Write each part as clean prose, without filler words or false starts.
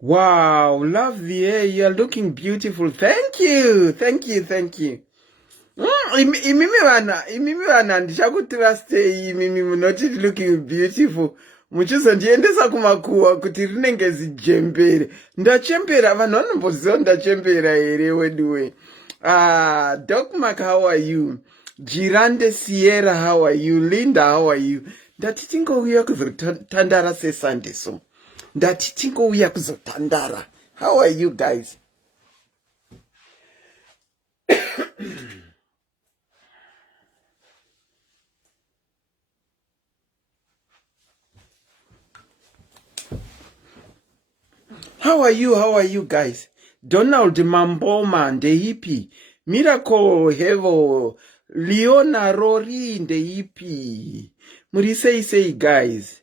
Wow, love the hair. You are looking beautiful. Thank you. Thank you. Thank you. Imimi vana ndichakutrustei imimi munoti looking beautiful. Muchizondiendesa kumakuwa kuti rinenge zijembere. Ndachembera, vanhu vanomboziva ndachembera here weduwe. Doc Mark, how are you? Girande Sierra, how are you? Linda, how are you? Ndati tingouya kuzotandara seSunday so. Ndati tingouya kuzotandara. How are you guys? How are you? How are you guys? Donald Mamboma ndeipi? Miracle Hevo Leona Rory ndeipi? Murisei guys.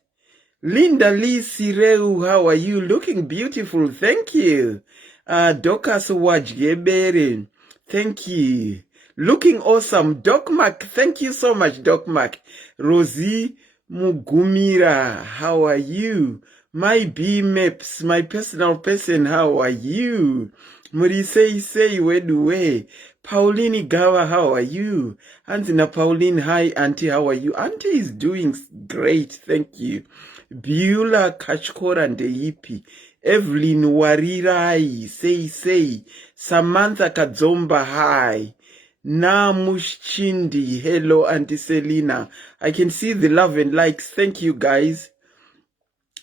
Linda Lee Sireu, how are you? Looking beautiful, thank you. Dokas Wajgebere, thank you. Looking awesome. Doc Mark, thank you so much, Doc Mark. Rosie Mugumira, how are you? My B-Maps, my personal person, how are you? Murisei Wedue. Pauline Gawa, how are you? Anzina Pauline, hi, Auntie, how are you? Auntie is doing great, thank you. Beulah Kachkora ndeipi? Evelyn Warirai, say. Samantha Kadzomba, hi. Namushchindi, hello, Auntie Selina. I can see the love and likes. Thank you, guys.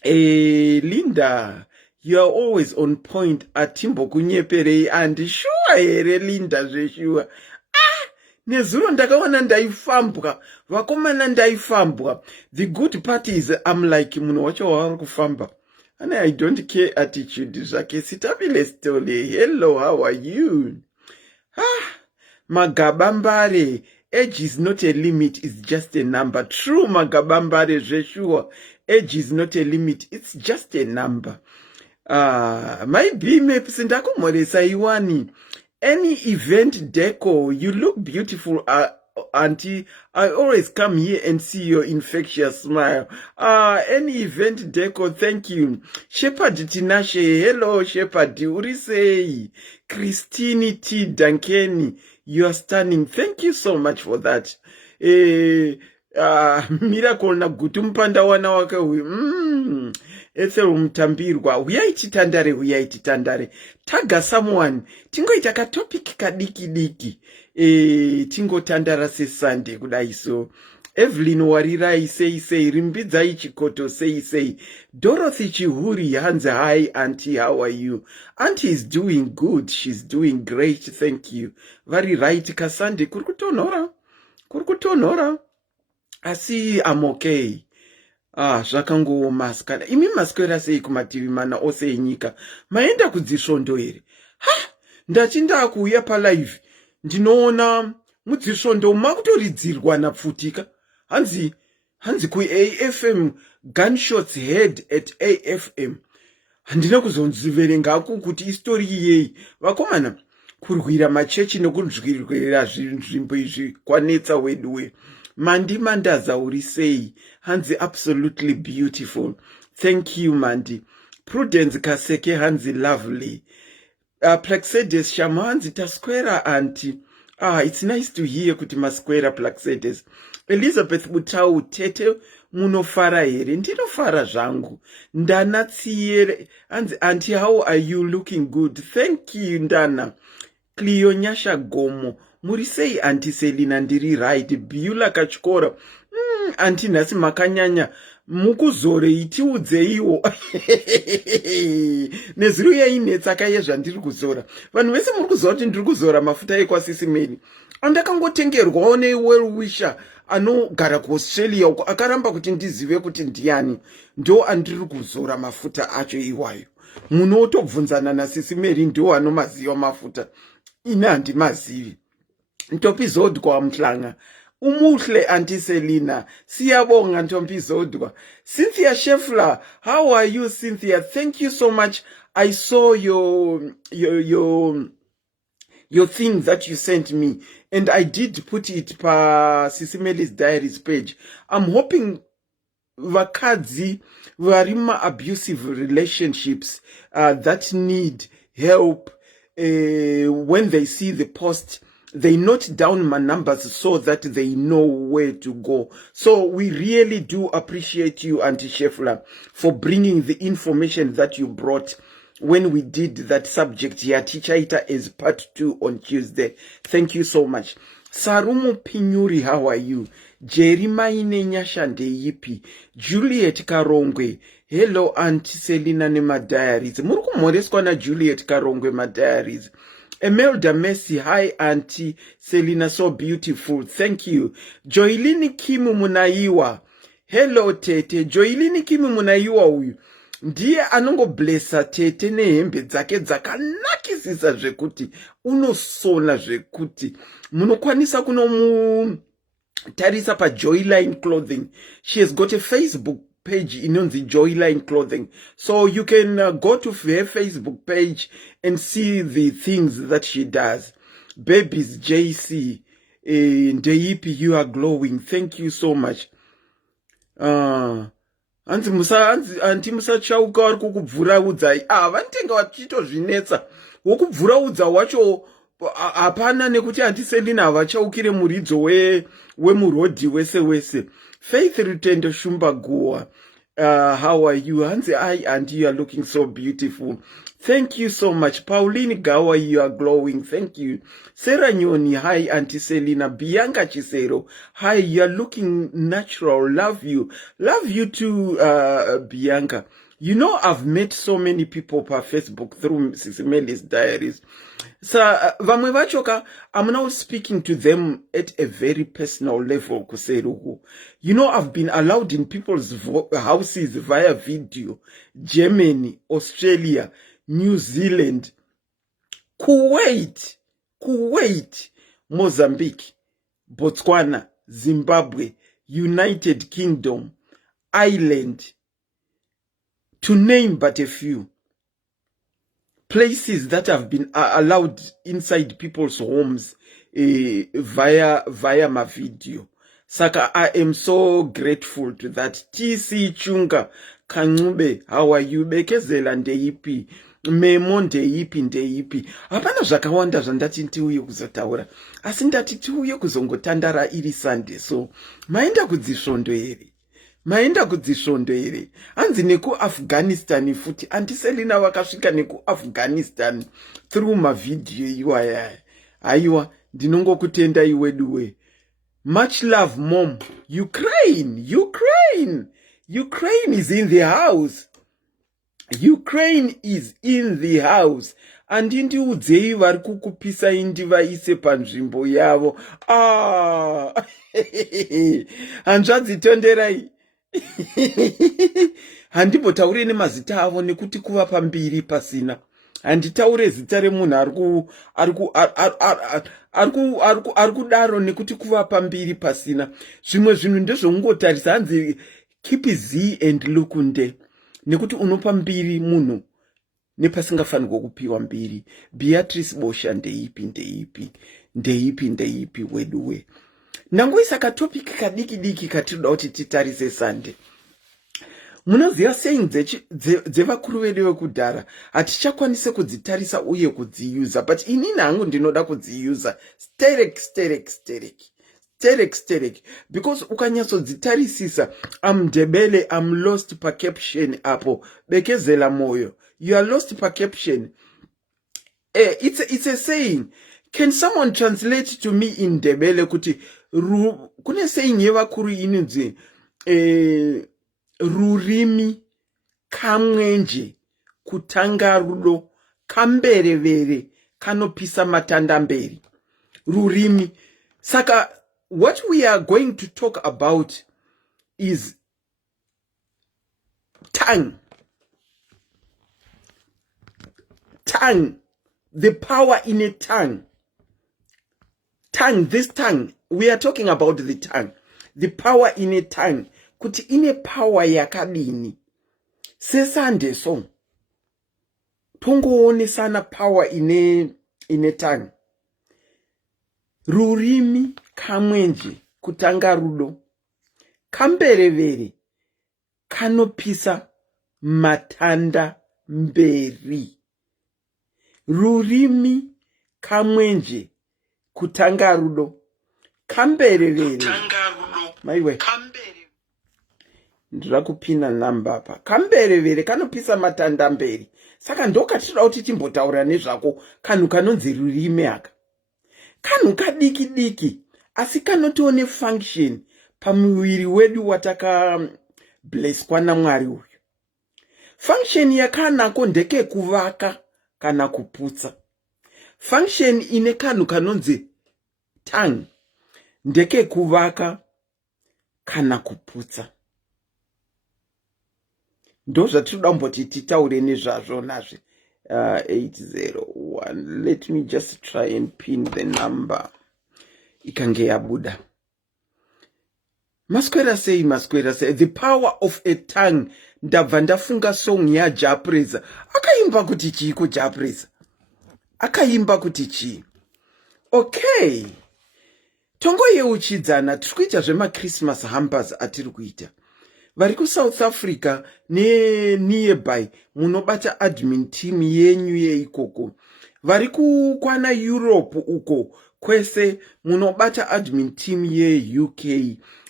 Linda, you are always on point at Timbo Kunyepere, and sure, Linda, sure. Nezuro ndakaona ndaifambwa vakomana ndaifambwa. The good part is I'm like munhu wacho wavari kufamba and I don't care attitude zvake. Sitabile story. Hello, how are you? Magabambare, age is not a limit, it's just a number. True, Magabambare, sure. Age is not a limit, it's just a number. My B-Maps ndakumoresa iwani. Any event deco, you look beautiful, Auntie. I always come here and see your infectious smile. Any event deco, thank you. Shepherd Tinashe, hello Shepherd Urisei. Christine T. Dankeni, you are stunning. Thank you so much for that. Miracle na gutumpanda wana wake huyu. Ethel mutambirwa, huyaititandare. Taga someone, tingoita topic kadiki. Tingotandara seSunday kudai so. Evelyn Warirai, say, Rimbidzai Chikoto, say. Dorothy Chihuri, Hanza, hi, Auntie, how are you? Auntie is doing good, she's doing great, thank you. Very right, Kasande, Kurkutonora. I see, I'm okay. Zvakango maskara. Imi maskwera sei kumativi mana ose enyika. Maenda kudzisvondo here. Ndachinda kuuya palive. Ndinoona mudzisvondo makutoridzirwa napfutika. Hanzi ku AFM gunshots head at AFM. Handina kuzonziverengaku kuti istori iyei. Vakomana kurwira machechi nokunzvirwira nzvimbo izvi kwanetsa weduwe. Mandi Mandaza urisei, Hanzi absolutely beautiful. Thank you, Mandi. Prudence Kaseke, Hanzi lovely. Plexedes Shama, Hanzi Tasquera Auntie. It's nice to hear kuti masquera Plexedes. Elizabeth Butau Tete munofara here. Ndinofara zvangu. Ndana tsiere. Hanzi Auntie, how are you? Looking good. Thank you, Ndana. Cleo Nyasha Gomo. Murisei Auntie Selina ndiri right. Beulah Kachkora. Auntie nasi makanyanya. Mukuzore itiudzeiwo. Nezuru yainetsaka yezvandiri kuzora. Vanhu vese muri kuzora kuti ndiri kuzora mafuta ekwasisi meni. Andakangotengerwawo well wisher anogara kuAustralia uko akaramba kuti ndizive kuti ndiani. Ndo andiri kuzora mafuta acho iwayo. Munotobvunzana naSisi Mary ndo anomaziva mafuta. Ine handimazivi. Ntombi zodwa mhlanga. Umuhle Auntie Selina. Siyabonga ntombi zodwa. Cynthia Scheffler, how are you, Cynthia? Thank you so much. I saw your thing that you sent me, and I did put it pa Sisi Melly's diaries page. I'm hoping vakadzi vari abusive relationships that need help, when they see the post, they note down my numbers so that they know where to go. So we really do appreciate you, Auntie Scheffler, for bringing the information that you brought when we did that subject here. Teacher Ita is part 2 on Tuesday. Thank you so much. Sarumo Pinyuri, how are you? Jerry Maine Nyashande Yipi. Juliet Karongwe. Hello, Auntie Selina Nema Diaries. Muruku Moresko na Juliet Karongwe ma Diaries. Emelda Messi, hi Auntie Selina, so beautiful. Thank you. Joylini Kimu Munaiwa. Hello Tete. Joylini Kimu Munaiwa huyu ndiye anongo blessa Tete nehembe dzake dzakanakisisa zvekuti unosona zvekuti munokwanisa kunomutarisa pa Joyline Clothing. She has got a Facebook page inonzi Joyline Clothing, so you can go to her Facebook page and see the things that she does. Babies JC, Ndeipi, you are glowing. Thank you so much. Anti musachauka vari kukubvura udzai. Vanitenga vachitozvinetsa. Wokubvura udza wacho hapana nekuti Auntie Selina havachaukire muridzo wemurodhi wese. Faith Rutendo Shumba Goa. How are you? Hansi, Auntie, you are looking so beautiful. Thank you so much. Pauline Gawa, you are glowing. Thank you. Sarah Nyoni, hi, Auntie Selina. Bianca Chisero, hi, you are looking natural. Love you. Love you too, Bianca. You know, I've met so many people per Facebook through SIS MELLY's diaries. So, vamwe vachoka, I'm now speaking to them at a very personal level. You know, I've been allowed in people's houses via video. Germany, Australia, New Zealand, Kuwait, Mozambique, Botswana, Zimbabwe, United Kingdom, Ireland, to name but a few. Places that have been allowed inside people's homes via my video. Saka, I am so grateful to that. TC Chunga Kanube, how are you? Bekezela Ndeipi. Memo Ndeipi. Hapana zvakawanda zvandati tiuye kuzotaura. Asi ndati tiuye kuzongotandara iri Sunday. So, maenda kudzisvondo here. Hanzi neku Afghanistan futi. Auntie Selina wakasvika neku Afghanistan through ma video iwaya. Aiwa, ndinongo kutenda iweduwe. Much love, Mom. Ukraine is in the house. Ukraine is in the house. Andindi udzei vari kukupisa indi vaise panzvimbo yavo. Hanzvadzi tonderai. Handimbotaure nemazita avo nekuti kuva pambiri pasina. Handitaure zita remunhu ari kudaro nekuti kuva pambiri pasina. Zvimwe zvinhu ndezvongotarisa hanzi keep Z and look nde. Nekuti unopa mbiri munhu nepasingafanirwa kupiwa mbiri. Beatrice Bosha ndeipi weduwe. Nangoisa katopic kadiki katinoda kuti titarise Sunday. Munoziva saying dzevakuru vedu vekudhara hatichakwanise kudzitarisa uye kudziuza, but inini hangu ndinoda kudziuza sterek, because ukanyatsodzitarisisa amdebele am lost per caption apo bekezela moyo. You are lost per caption. It's a saying. Can someone translate to me in Debele kuti kune saying yevakuru inudzi Rurimi, kamwenje, kutanga rudo, kamberevere, kanopisa matanda mberi. Rurimi. Saka, what we are going to talk about is tongue. The power in a tongue. This tongue. We are talking about the tongue. The power in a tongue. Kuti ine power yakadini. Sesande so. Tongoone sana power in a tongue. Rurimi, kamwenje, kutanga rudo. Kamberevere, kanopisa, matanda, mberi. Rurimi, kamwenje, kutanga rudo, kamberevere. Maiwe. Ndira kupina namba apa. Kamberevere kanopisa matanda mberi. Saka ndokatira kuti timbotaura nezvako kanhu kanonzi rurimi aka. Kanhu kadiki diki asi kanotione function pamuviri wedu wataka blesswa naMwari uyu. Function yakanako ndeke kuvaka kana kuputsa. Function ine kanhu kanonzi tongue ndeke kuvaka kana kuputsa. Ndo zvatinoda mboti titaure nezvazvo nazve. 801. Let me just try and pin the number. Ikange yabuda. Maswera sei. The power of a tongue. Ndabva ndafunga song ya Japreza. Akaimba kuti chii ku Japreza? Akaimba kuti chii? Okay. Tongo yeuchidzana tikuita zvema Christmas hampers atiri kuita. Vari ku South Africa ne nearby munobata admin team yenyu yeikoko. Vari ku kwana Europe uko kwese munobata admin team ye UK.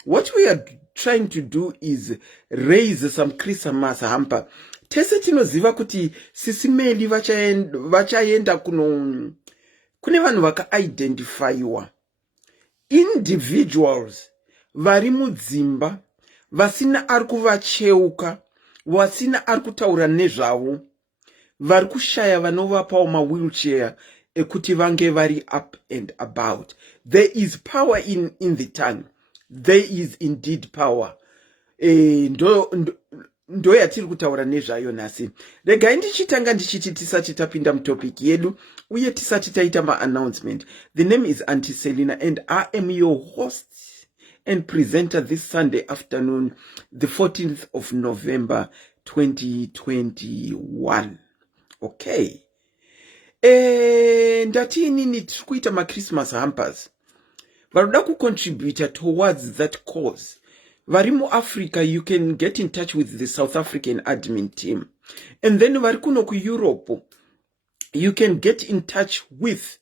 What we are trying to do is raise some Christmas hamper. Tese tinoziva kuti SIS MELLY vachaenda kune vanhu vaka identifyiwa. Individuals vari mudzimba vasina ari kuvacheuka, vasina ari kutaura nezvavo, vari kushaya vanovapawo mawheelchair ekuti vange vari up and about. There is power in the tongue. There is indeed power. Ndo yatiri kutaura nezvayo nhasi. Regai ndichitanga ndichiti tisati tapinda mutopic yedu uye tisati taita ma-announcement. The name is Auntie Selina and I am your host and presenter this Sunday afternoon, the 14th of November 2021. Okay. Ndatini nitikuita ma Christmas hampers. Varuda ku contribute towards that cause. Varimu Africa, you can get in touch with the South African admin team. And then varikuno ku Europe, you can get in touch with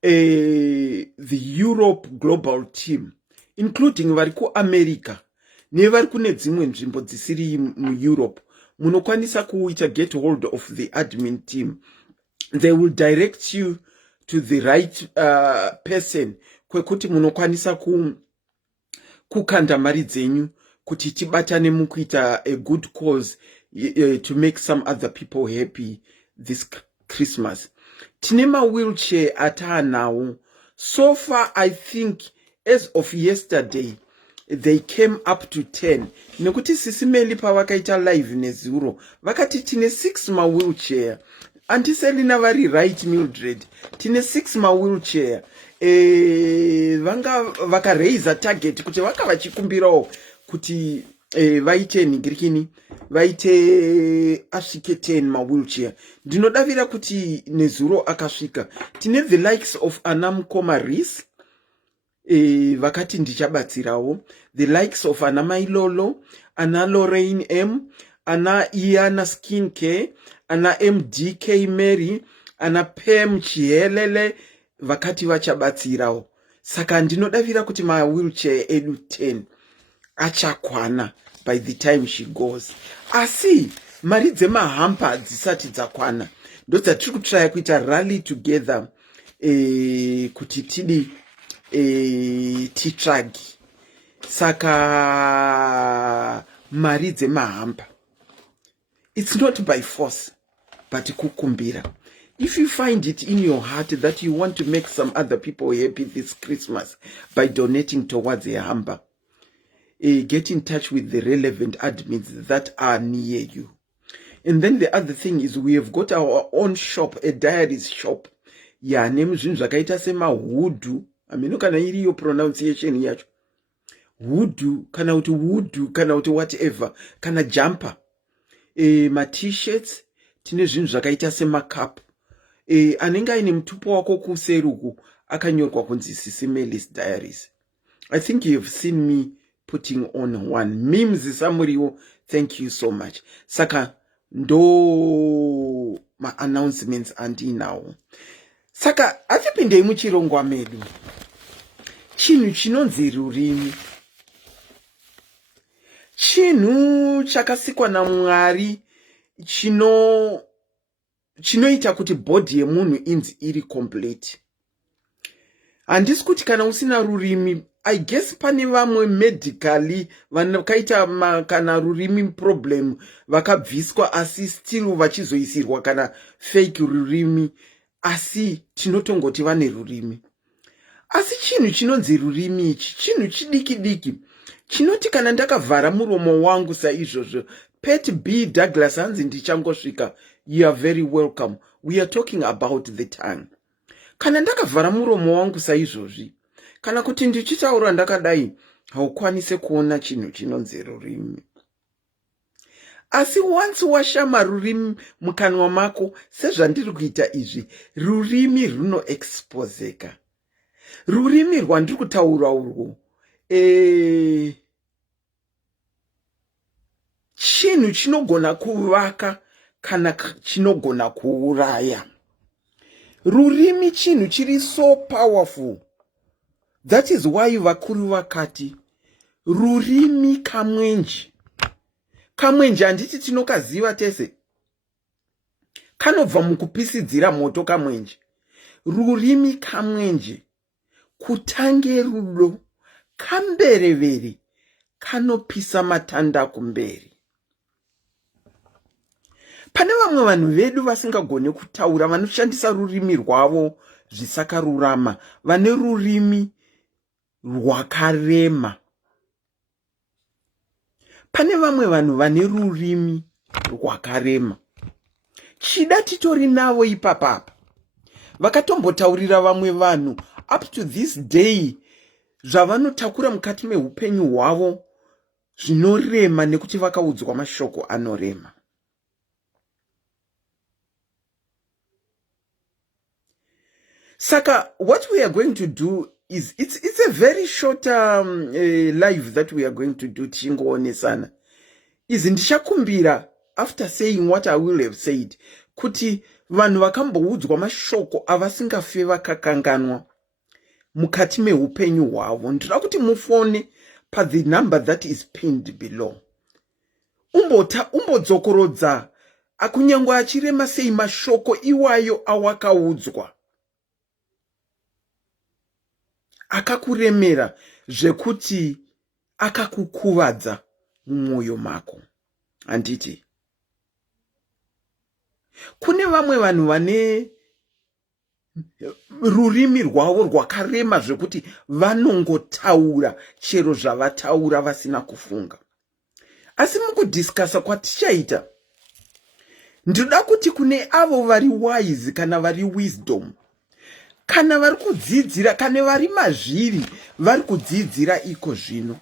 the Europe global team, including variku America. Ne varikune dzimwe nzvimbo dzisiri mu Europe. Munokwanisa kuita get hold of the admin team. They will direct you to the right person. Kwekuti munokwanisa kukanda mari dzenyu kuti tibatane mukuita a good cause to make some other people happy this Christmas. Tinema wheelchair atanawo. So far, I think as of yesterday, they came up to 10. Nekuti SIS MELLY pavakaita live nezuro vakati tine 6 ma wheelchair. Auntie Selina vari right Mildred. Tine 6 ma wheelchair. Vanga vaka raise a target kuti vaka vachikumbirawo kuti vaite nigirikini vaite asvike 10 ma wheelchair. Ndinodavira kuti nezuro akasvika. Tine the likes of Anamkoma Reese. Vakati ndichabatsirawo. The likes of Ana Mailolo, Ana Lorraine M, Ana Iana Skincare, Ana MDK Mary, Ana Pem Chihelele, vakati vachabatsirawo. Saka ndinodavira kuti ma wheelchair edu 10 achakwana by the time she goes. Asi mari dzema hampa dzisati dzakwana. Ndo dzatiri kutraya kuita rally together kuti tidi titragi. Saka mari dzema hampa. It's not by force, but kukumbira. If you find it in your heart that you want to make some other people happy this Christmas by donating towards a hamper, get in touch with the relevant admins that are near you. And then the other thing is we have got our own shop, a diaries shop. Ya name zvinhu zvakaita sema hudu. Ameno kana iriyo pronunciation yacho. Hudu, kana uti wudu, kana uti whatever, kana jumper. Ma t-shirts, tine zvinhu zvakaita sema cup. Anenga ine mutupo wako kuseruku akanyorwa kunzi SIS MELLY's diaries. I think you have seen me putting on one. Memes samuriwo Thank you so much. Saka ndo ma-announcements andinawo. Saka atipindei muchirongwa medu. Chinhu chinonzi rurimi. Chinhu chakasikwa naMwari chinoita kuti body yemunhu inzi iri complete. Handisi kuti kana usina rurimi, I guess pane vamwe medically vakaita kana rurimi problem vakabviswa asi still vachizoisirwa kana fake rurimi, asi tinotongoti vane rurimi. Asi chinhu chinonzi rurimi ichi chinhu chidiki diki chinoti kana ndakavhara muromo wangu saizvozvo, Pet B Douglas hanzi ndichangosvika, you are very welcome. We are talking about the tongue. Kana ndakavhara muromo wangu saizvozvi, kana kuti ndichitaura ndakadai, haukwanise kuona chinhu chinonzi rurimi. Asi once washama rurimi mukanwa mako, sezvandiri kuita izvi, rurimi runoexposeka. Rurimi rwandiri kutaura urwo, chinhu chinogona kuvaka kana chinogona kuuraya. Rurimi chinhu chiri so powerful. That is why vakuru vakati rurimi kamwenje. Kamwenje handiti tinokaziva tese. Kanobva mukupisidzira moto kamwenje. Rurimi kamwenje. Kutange rudo kamberevere kanopisa matanda kumberi. Pane vamwe vanhu vedu vasingagone kutaura, vanoshandisa rurimi rwavo zvisakarurama, vane rurimi rwakarema. Pane vamwe vanhu vane rurimi rwakarema. Chida titori navo ipapapa. Vakatombotaurira vamwe vanhu up to this day zvavanotakura mukati meupenyu hwavo zvinorema nekuti vakaudzwa mashoko anorema. Saka, what we are going to do is, it's a very short live that we are going to do, tichingoonesa. Ndichakumbira, after saying what I will have said, kuti vanhu vakamboudzwa mashoko avasingafe vakakanganwa mukati meupenyu hwavo. Ndinoda kuti mufone pa the number that is pinned below. Umbodzokorodza akunyangwa achirema sei mashoko iwayo awakaudzwa. Akakuremera zvekuti akakukuvadza mumwoyo mako. Handiti. Kune vamwe vanhu vane rurimi rwavo rwakarema zvekuti vanongotaura chero zvavataura vasina kufunga. Asi mukudiscussa kwatichaita, ndoda kuti kune avo vari wise kana vari wisdom, kana vari kudzidzira, kana vari mazviri vari kudzidzira iko zvino,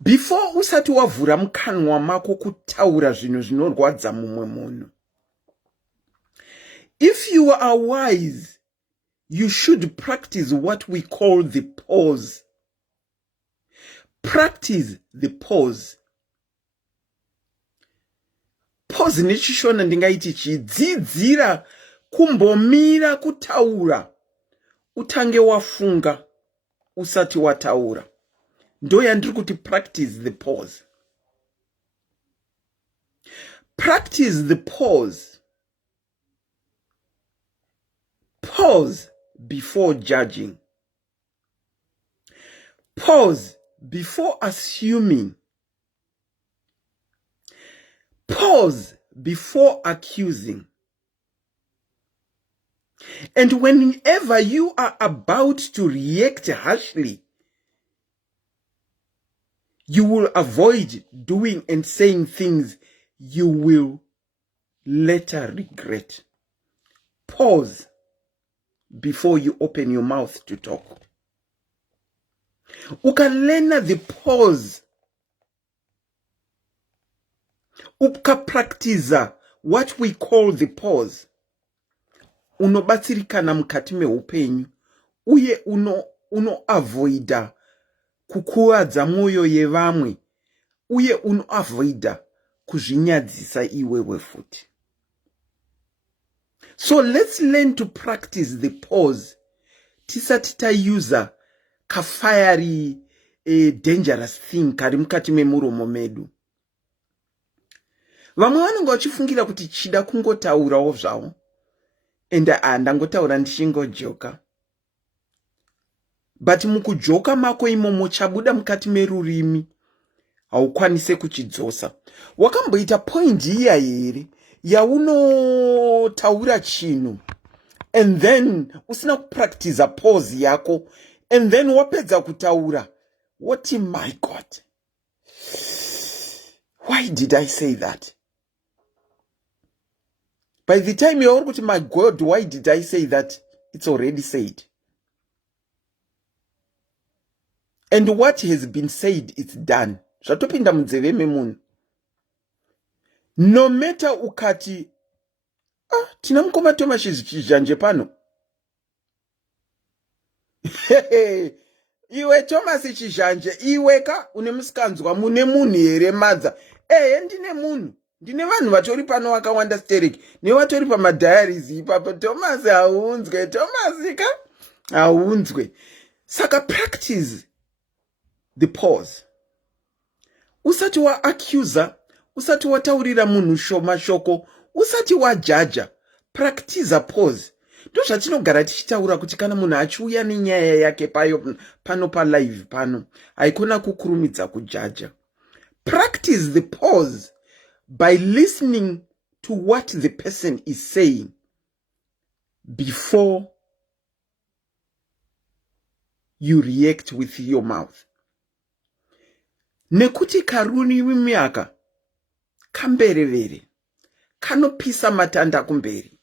before usati wavhura mukanwa mako kutaura zvinhu zvinorwadza mumwe munhu, if you are wise, you should practice what we call the pause. Practice the pause. Pause nechishona ndingaiti chidzidzira kumbomira kutaura utange wafunga usati wataura. Ndo yandiri kuti practice the pause. Practice the pause. Pause before judging. Pause before assuming. Pause before accusing. And whenever you are about to react harshly, you will avoid doing and saying things you will later regret. Pause before you open your mouth to talk. Ukalena the pause. Ukapractiza what we call the pause. Unobatsirikana mukati meupenyu uye avoida kukuwadza mwoyo yevamwe uye unoavoida kuzvinyadzisa iwewe futi. So let's learn to practice the pause tisati tauser kafiery dangerous thing kari mukati memuromo medu. Vamwe vanenge vachifungira kuti chida kungotaurawo zvavo ende ndangotaura ndichingojoka. But mukujoka mako imomo chabuda mukati merurimi haukwanise kuchidzosa. Wakamboita point iya here yaunotaura chinhu and then usina kupractice pause yako and then wapedza kutaura what my God, why did I say that? By the time you're going to my God, why did I say that? It's already said. And what has been said, it's done. Zvatopinda munzeve memunhu. No matter ukati, tina mukoma Thomas chizhanje pano. Iwe Thomas chizhanje, iweka une musikanzwa mune munhu here madza. Ndine munhu. Ndine vanhu vatori pano vakawanda stereki. Ne vatori pamadiaries ipapo. Thomas haunzwe. Thomas ka haunzwe. Saka practice the pause. Usati wa accuser, usati wataurira munhu shoma shoko, usati wa judge, practice pause. Ndo zvatinogara tichitaura kuti kana munhu achiuya nenyaya yake pano pa live pano, haikona kukurumidza kujudge. Practice the pause by listening to what the person is saying before you react with your mouth. Nekuti karurimi aka kamberevere kanopisa matanda kumberi.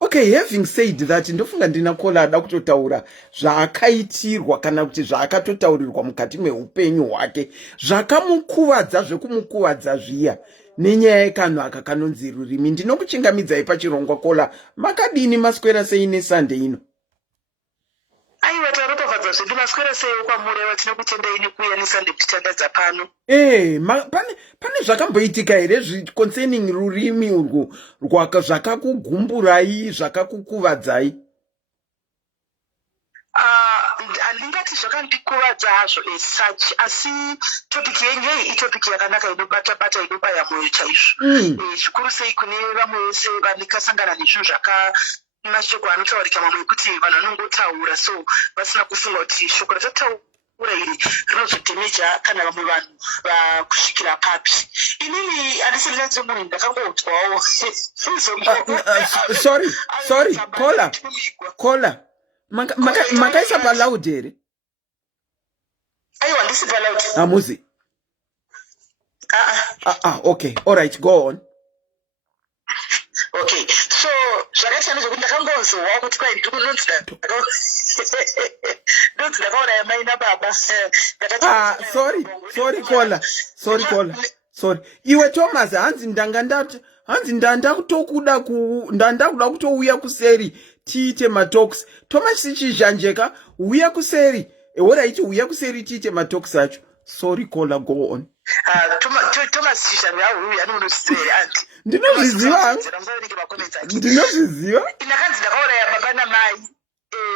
Okay, having said that, ndofunga ndina kola ada kutotaura zvaakaitirwa kana kuti zvaakatotaurirwa mukati meupenyu hwake zvakamukuvadza zvekumukuvadza zviya nenyaya yekanhu aka kanonzi rurimi. Ndinokuchingamidzai pachirongwa kola, makadini maswera sei nesande ino? Aiwa taropafadza zvinhu maswera sei kwamureva tinokutendai nekuuya nesande kutitandadza pano. Pane zvakamboitika here concerning rurimi urwu zvakakugumburai zvakakukuvadzai? Handingati zvakandikuvadza hazvo as such, asi topic yenyu itopic yakanaka inobata inobaya mwoyo chaizvo. Zvikuru sei kune vamwe vese vandikasangana nezvinhu mashoko anotaurika mamwe ekuti vanhu vanongotaura so vasina kufunga kuti shoko ratataura iri rinozodemeja kana vamwe vanhu vakusvikira papi. Inini handisiri munhu ndakangodzwawo sorry kola makaisa paloud here? Aiwa handisi paloud. Hamuzi? Okay, all right, go on. Okay, so zvakaita nezvokuti ndakangonzwawo kuti kwai ndinonzi ndakauraya mai nababa. Sorry kola. Iwe Thomas hanzi ndanda kutokuda kutouya kuseri tiite matalks. Thomas chizhanjeka uya kuseri. Alright, uya kuseri tiite matalks acho. Sorry kola, go on. Thomas chizhanjeka uya anonoseri anti. Ndinozviziva. Ndakanzi ndakauraya baba namai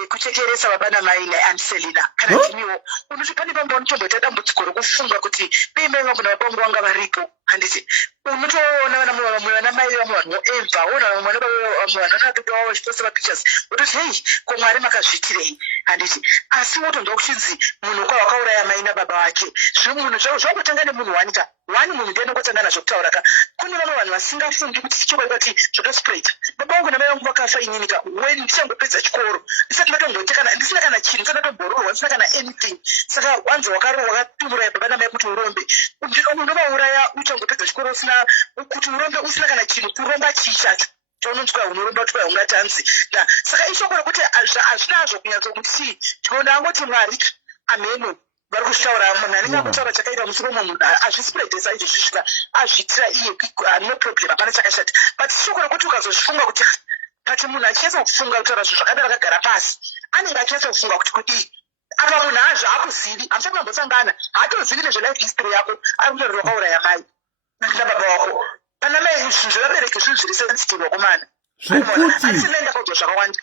kuchekeresa baba namai naAunt Selina. Kana timiwo unoti pane pamba unotomboita dambudziko rokufunga kuti bembe vangu nababa vangu vanga varipo. Handiti unotoona vamwe vanamai vamwe vanhu voemva ona vamwe vamwe vanhu vanadodo vavo vachiposera pictures utoti hei ko Mwari makazviitirei. Handiti asi wotonzwa kuchinzi munhu wakauraya mai nababa vake. Zvimwe munhu zvakutanga nemunhu wanika wani munhu ndiye anongotanga nazvo kutaura ka. Kune vamwe vanhu vasingafungi kuti chichokwadi kuti zvotospread. Baba vangu namai vangu vakafa ininika when ndichangopedza chikoro ndisati ndatomboita kana ndisina kana chinhu ndisati ndatombororwa ndisina kana anything. Saka wanzi wakatumuraya baba namai kuti urombe unovauraya uchangopedza chikoro usina kuti urombe usina kana chinhu. Kuromba chii chacho chaunonzwa unoromba kuti ungatanzi. Saka ishoko rokuti hazvinazvo kunyatsokuti tinoda angoti Mwari ameno vari kutaura munhu anenge akutaura chakaita musoro munhu hazvispreadesa izvo zvisvika azviitira iye no problem hapana chakashata. But shoko rokuti ukazozvifunga kuti pati munhu achinyatsa kufunga kutaura zvinhu zvakadaro akagara pasi anenge achinyatsa kufunga kuti kudii apa munhu azvaakuzivi amuchakambotsangana haatozivi nezvelife history yako ari kutaura wakauraya mai nababa wako pana mai zvinhu zvavabereki zvinhu zviri sensitive wakomana asi ndakaudzwa zvakawanda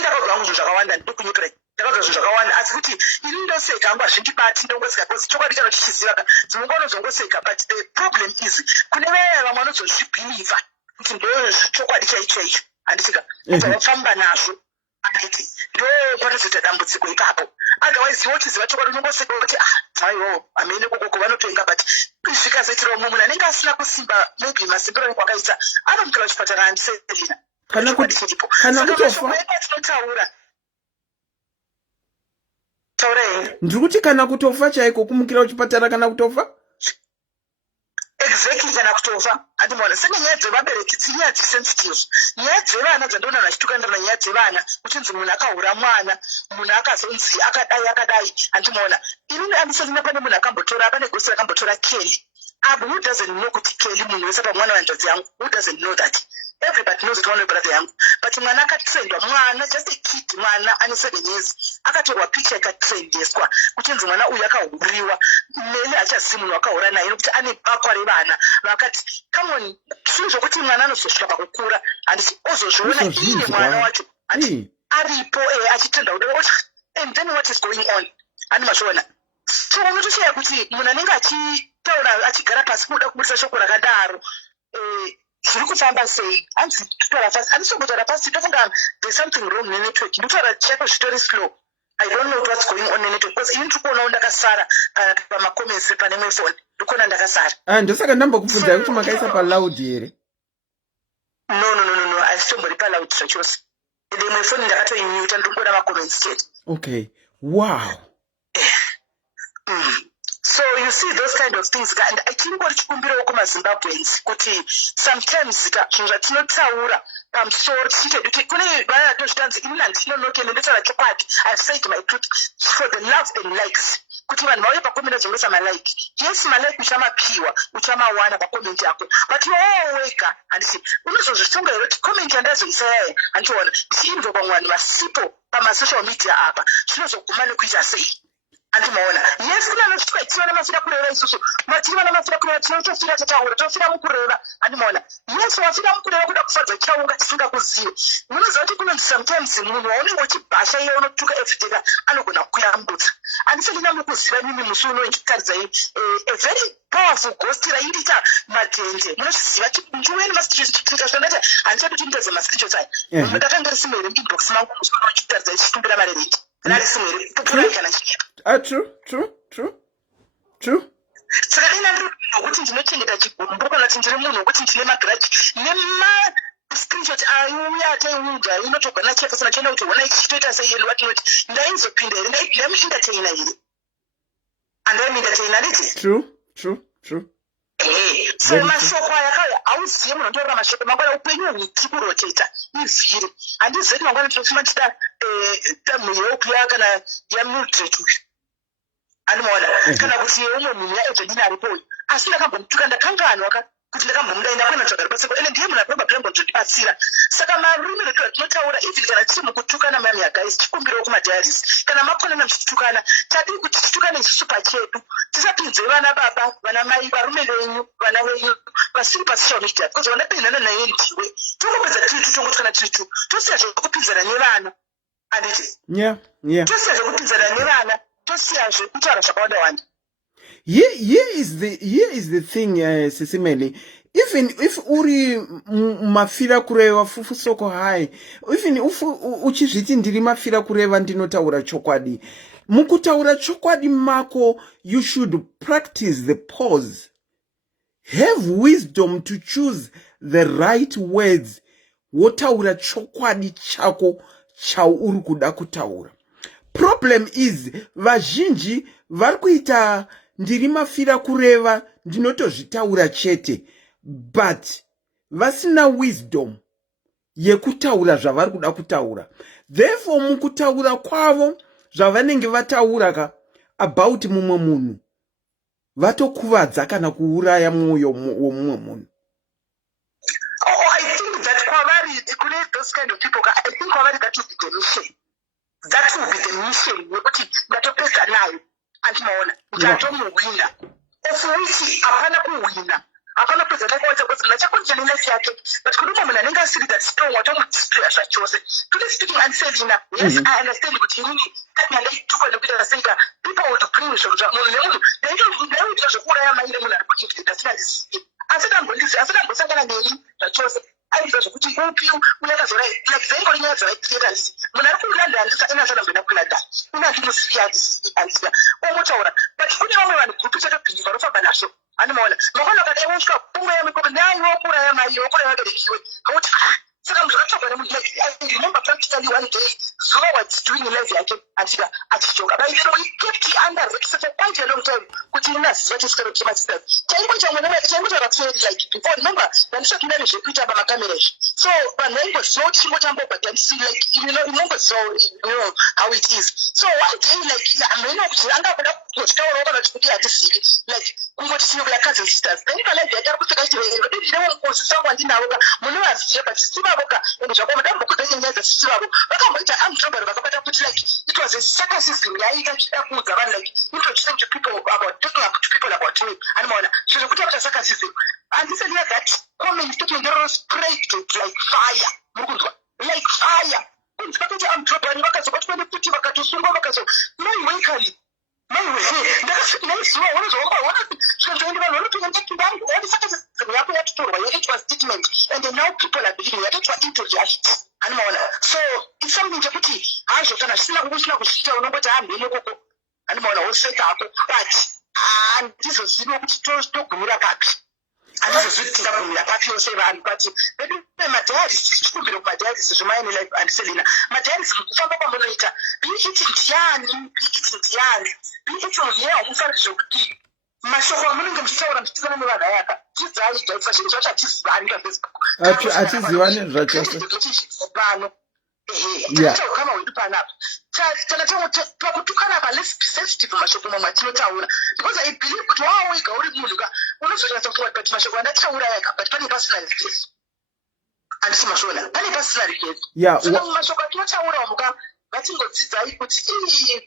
ndakaudzwa hangu zvinhu zvakawanda ndiri kunyepera ndakaudzwa zvinhu zvakawanda asi kuti ini ndoseka hangu hazvindibati ndongoseka bcause chokwadi chano chichiziva dzimwe unozongoseka but the problem is kune vaya vamwe vanozozvibhiliva kuti ndo chokwadi chaicho handisika vafamba nazvo anditi ndo panozoita dambudziko ipapo otherwise wochiziva chokwadi unongoseka kuti aiwo amene kokoko vanotoenga but zvikazoitira umwe munhu anenge asina kusimba maybe masimbiro anenge wakaita anomukira kuchipatara handiselina kana kutofa tinotaura ndiri kuti kana kutofa chaiko kumukira kuchipatara kana kutofa exactly kana kutofa andimona senge nyaya dzevabereki dzinyaya dzisensitive nyaya dzevana dzandoona vachitukanirana nyaya dzevana kuchinzi munhu akahura mwana munhu akazonzi akadai andimona inini andiselina pane munhu akambotora pane gosi rakambotora Kelly who doesn't know kuti Kelly munhu wese pamwana wanjodzi yangu who doesn't know that everybody knows kuti mwana webrother yangu but mwana akatrendwa mwana just a kid mwana ane 7 years akatorwa picture ikatrendeswa kuchinzi mwana uyu akahuriwa mene hachazivi munhu akahura naye nokuti ane bakwa revana vakati come on zvinhu zvokuti mwana anozosvika pakukura handisi ozozviona iye mwana wacho aripo achitrenda kuda and then what is going on andimazviona so unotoshaya kuti munhu anenge achitaura achigara pasi kuda kubudisa shoko rakadaro zviri kufamba sei hanzi totaura pasi handisombotara pasi tofunga there's something wrong nenetwork ndotaura chako zvitori slow I don't know what's going on nenetwork because ini ndikuonawo ndakasara pamacomments pane mwe phone ndikuona ndakasara ndosaka ndambokubvunzai kuti makaisa paloud here no hazvitombori paloud zvachose ende mwe phone ndakatoimuta ndikuona macomments chete okay wow so you see those kind of things and achingori chikumbiro kumazimbabweans kuti sometimes zvinhu zvatinotaura pamusoro tichiteduti kune vaya vatozvitanzi ini handinonoke ndotaura chokwadi I've said my truth for the love and likes kuti vanhu vauye pakomenti vazongesa malike yes malike uchamapiwa uchamawana pakomenti yako but iwewo wega handiti unozozvitongaira kuti komenti yandazoisa yaya handiona ndichiindwa pamwe vanhu vasipo pamasocial media apa zvinozoguma nekuita sei andimaona yes kuna vanotitwa tiva namafira kureva isusu mativa namafira kureva tinotofira tataura tofira mukureva andimaona yes wafira mukureva kuda kufadza chaunga tisingakuzivi munoziva kuti kunonzi sometimes munhu waunenge uchibhasha iye unotuka everyday anogona kuyambutsa handiselina mukuziva nini musi unoitaridzai a very powerful ghost raindita madhende munozviziva ndiweni mascriptures ndati handisati kuti ndeze mascriptures aya ndakanga risimo here muinbox mangu musi unoitaridzai chitumbira marereti rarisimo here pupura kana chinepa True. Saka ina ndiri nokuti ndinochengeta chigumbu kana kuti ndiri munhu wekuti ndine magaraji nema-screenshot auya ataiudza inotogona cheka sana chienda kuti ona ichitoita seiyeni watinoti ndainzopinda here ndaimuentertaina here andaimuentertaina nditi True. So mashoko aya akauya hauzive munhu andotaura mashoko mangwana upenyu hwiti kuroteta ivhiri handizive kuti mangwana tinofuma tida muyeukuya kana yamildred uyu andimaona kana kuti umwe munhu yaedvedini aripoyo asi ndakambomutuka ndakanganwa kuti ndakambomudaenda kuna tsvagari paseko ene ndiye munhu apamba purembonzondibatsira saka marurimi rwedu ratinotaura even kana tiri mukutukana mamya guys chikumbirawo kumadiaris kana makonana muchitukana tadii kuti titukane isusu pachedu tisapinze vana baba vana mai varume venyu vana venyu vasiri pasocial media because vandapinzana naye ndiwe tongopedza tiritu tongotukana tiritu tosiya zvekupinzana nevana anditi tosiya zvekupinzana nevana tosiyazve kutaura zvakawanda wanda. Here is the thing, SIS MELLY. Even if uri mafira kureva fufu soko hai, even if uchizviti ndiri mafira kureva ndinotaura chokwadi, mukutaura chokwadi mako, you should practice the pause. Have wisdom to choose the right words. Wotaura chokwadi chako chauri kuda kutaura. Problem is vazhinji vari kuita ndiri mafira kureva ndinotozvitaura chete, but vasina wisdom yekutaura zvavari kuda kutaura. Therefore mukutaura kwavo zvavanenge vataura about mumwe munhu vatokuvadza kana kuuraya mwoyo womumwe munhu. I think that kwavari kune those kind of people, I think kwavari that is the donation. That will be the mission yekuti ndatopedza nayo andimaona kuti atomuwina of which hapana kuwina hapana kupedza ndakaita kuti ndachakonja nelife yake but kuri munhu anenge asiri that strong watomudistraya zvachose today speaking and Selina, yes I understand kuti inini kanyandaituka nekuti ndasenga people would bring zviro zvamunhu nemunhu ndaitoita zvokuuraya maire munhu ari kuti ndasingandizivi asi dambosangana neni zvachose aizva zvokuti upi uyakazora like dzaingori nyaya dzavaiclearance munhu ari kulanda andisanazoramboenda kulanda una ndinozivi andisiya omotaura but kune vamwe vanhu gurupu chatobhinyi vanofamba nazvo anomaona makona kadai wosvika pumwe yamikomo naiwokuraya mai wokuraya vaberekiwe kauti saka munhu zvakatogwa nemunhu like I remember practically one day Zuma was doing life yake achida achichoka but we kept under wraps for quite a long time kuti unaziva chisikaro chemasisters chaingo chakaferi like before remember ndandishakinda nezvekuita pamakamera izvi so vanhu vaingoziva kuti chingo chambobva dandisi like inongoziva how it is so one day like ameno kuti angabuda kutitaurawo kana kuti hatizivi like kungoti chinokuya cousin sisters then palife yake ari kupfeka chireero ndinewomukosi sangu andinavo ka munovaziva but sivavo ka ende zvako mudambokudanya nyaya dzasisivavo vakamboita amtrobari vakabata kuti like it was a sarcasm yaita chida kuudza vanhu like introducing to people about talking to people about me anomaona so zvekuti akuita sarcasm handisadiya that comment statement ro spread like fire muri kunzwa like fire kunzi vakati amtrobari vakazobatwa kuti vakatosungwa vakazo maiwekari ndakasikinaiziva wanozvaombaona zvikanzoendi vanhu vanopinga ndekindani sarcasm yako yatotorwa yakaitwa statement and now people are believing yakaitwa into reality anomaona so it's something chekuti hazvo kana zvisina kuzviita unongoti hambeni koko anomaona woseka ako but handizoziva kuti togumira papi handizozvi kuti tingagumira papi yose vanhu but maybe madhayaris tichikumbira kumadhayaris zvomaine life and Selina madhayaris mukufamba kwamunoita biiti ndiani biiti munyaya wamufariri zvokuti mashoko amunenge muchitaura muchitizana nevanhu ayaka tidzaigaisa zvinhu zvacho hatizivani pafacebook hatizivani zvachose pano takachaukama hwedu panapa pakutukana pa let's be sensitive mashoko mamwe atinotaura because I believe kuti wawega uri munhu ka unozonyatsa kuwa but mashoko andataura yaka but pane personal case andisi mashona pane personal case saka mashoko atinotaura muka vatingodzidzai kuti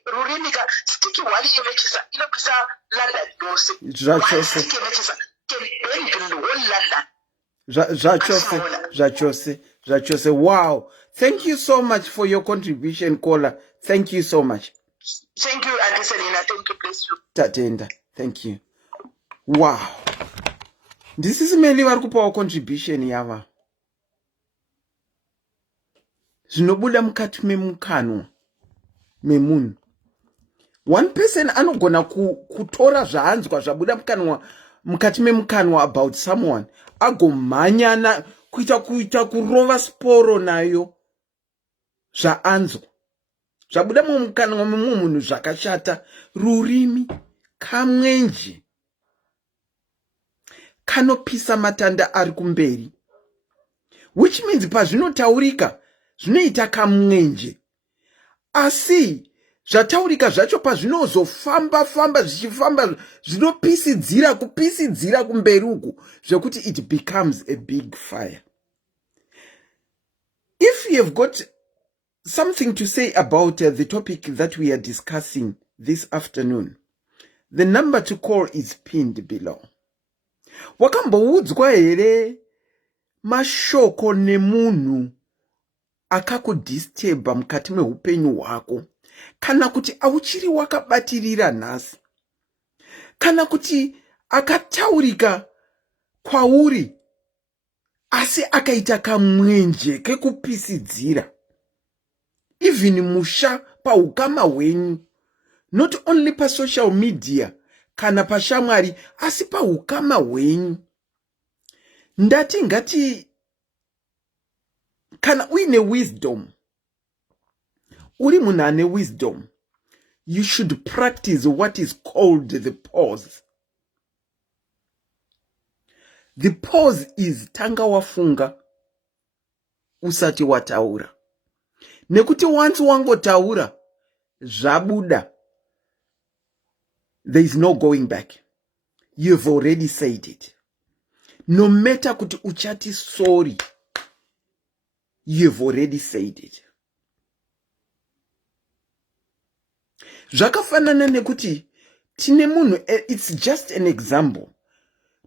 Rurimi ka stiki wali yemechisa inopisa London yose zvachose yemechisa can bend the whole London zvachose wow. Thank you so much for your contribution, caller. Thank you so much. Thank you, Auntie Selina. Thank you, bless you. Tatenda. Thank you. Wow. This is mainly vari kupawo contribution yava. Zvinobuda mukati memukanwa memunhu. One person anogona kutora zvaanzwa zvabuda mukati memukanwa about someone agomhanyana kuita kurova sporo nayo zvaanzwa zvabuda mumukanwa memumwe munhu zvakashata. Rurimi kamwenje kanopisa matanda ari kumberi, which means pazvinotaurika zvinoita kamwenje, asi zvataurika zvacho pazvinozofamba zvichifamba kupisidzira kumberi uku zvekuti it becomes a big fire. If you have got something to say about the topic that we are discussing this afternoon, the number to call is pinned below. Wakamboudzwa here mashoko nemunhu akakudisturba mukati meupenyu hwako, kana kuti auchiri wakabatirira nhasi, kana kuti akataurika kwauri asi akaita kamwenje kekupisidzira, even musha paukama hwenyu, not only pa social media kana pashamwari asi paukama hwenyu. Ndati ngati kana uine wisdom, uri munhu ane wisdom, you should practice what is called the pause. The pause is tanga wafunga usati wataura, nekuti once wangotaura zvabuda, there is no going back. You've already said it. No matter kuti uchati sorry, you've already said it. Zvakafanana nekuti tine munhu, it's just an example.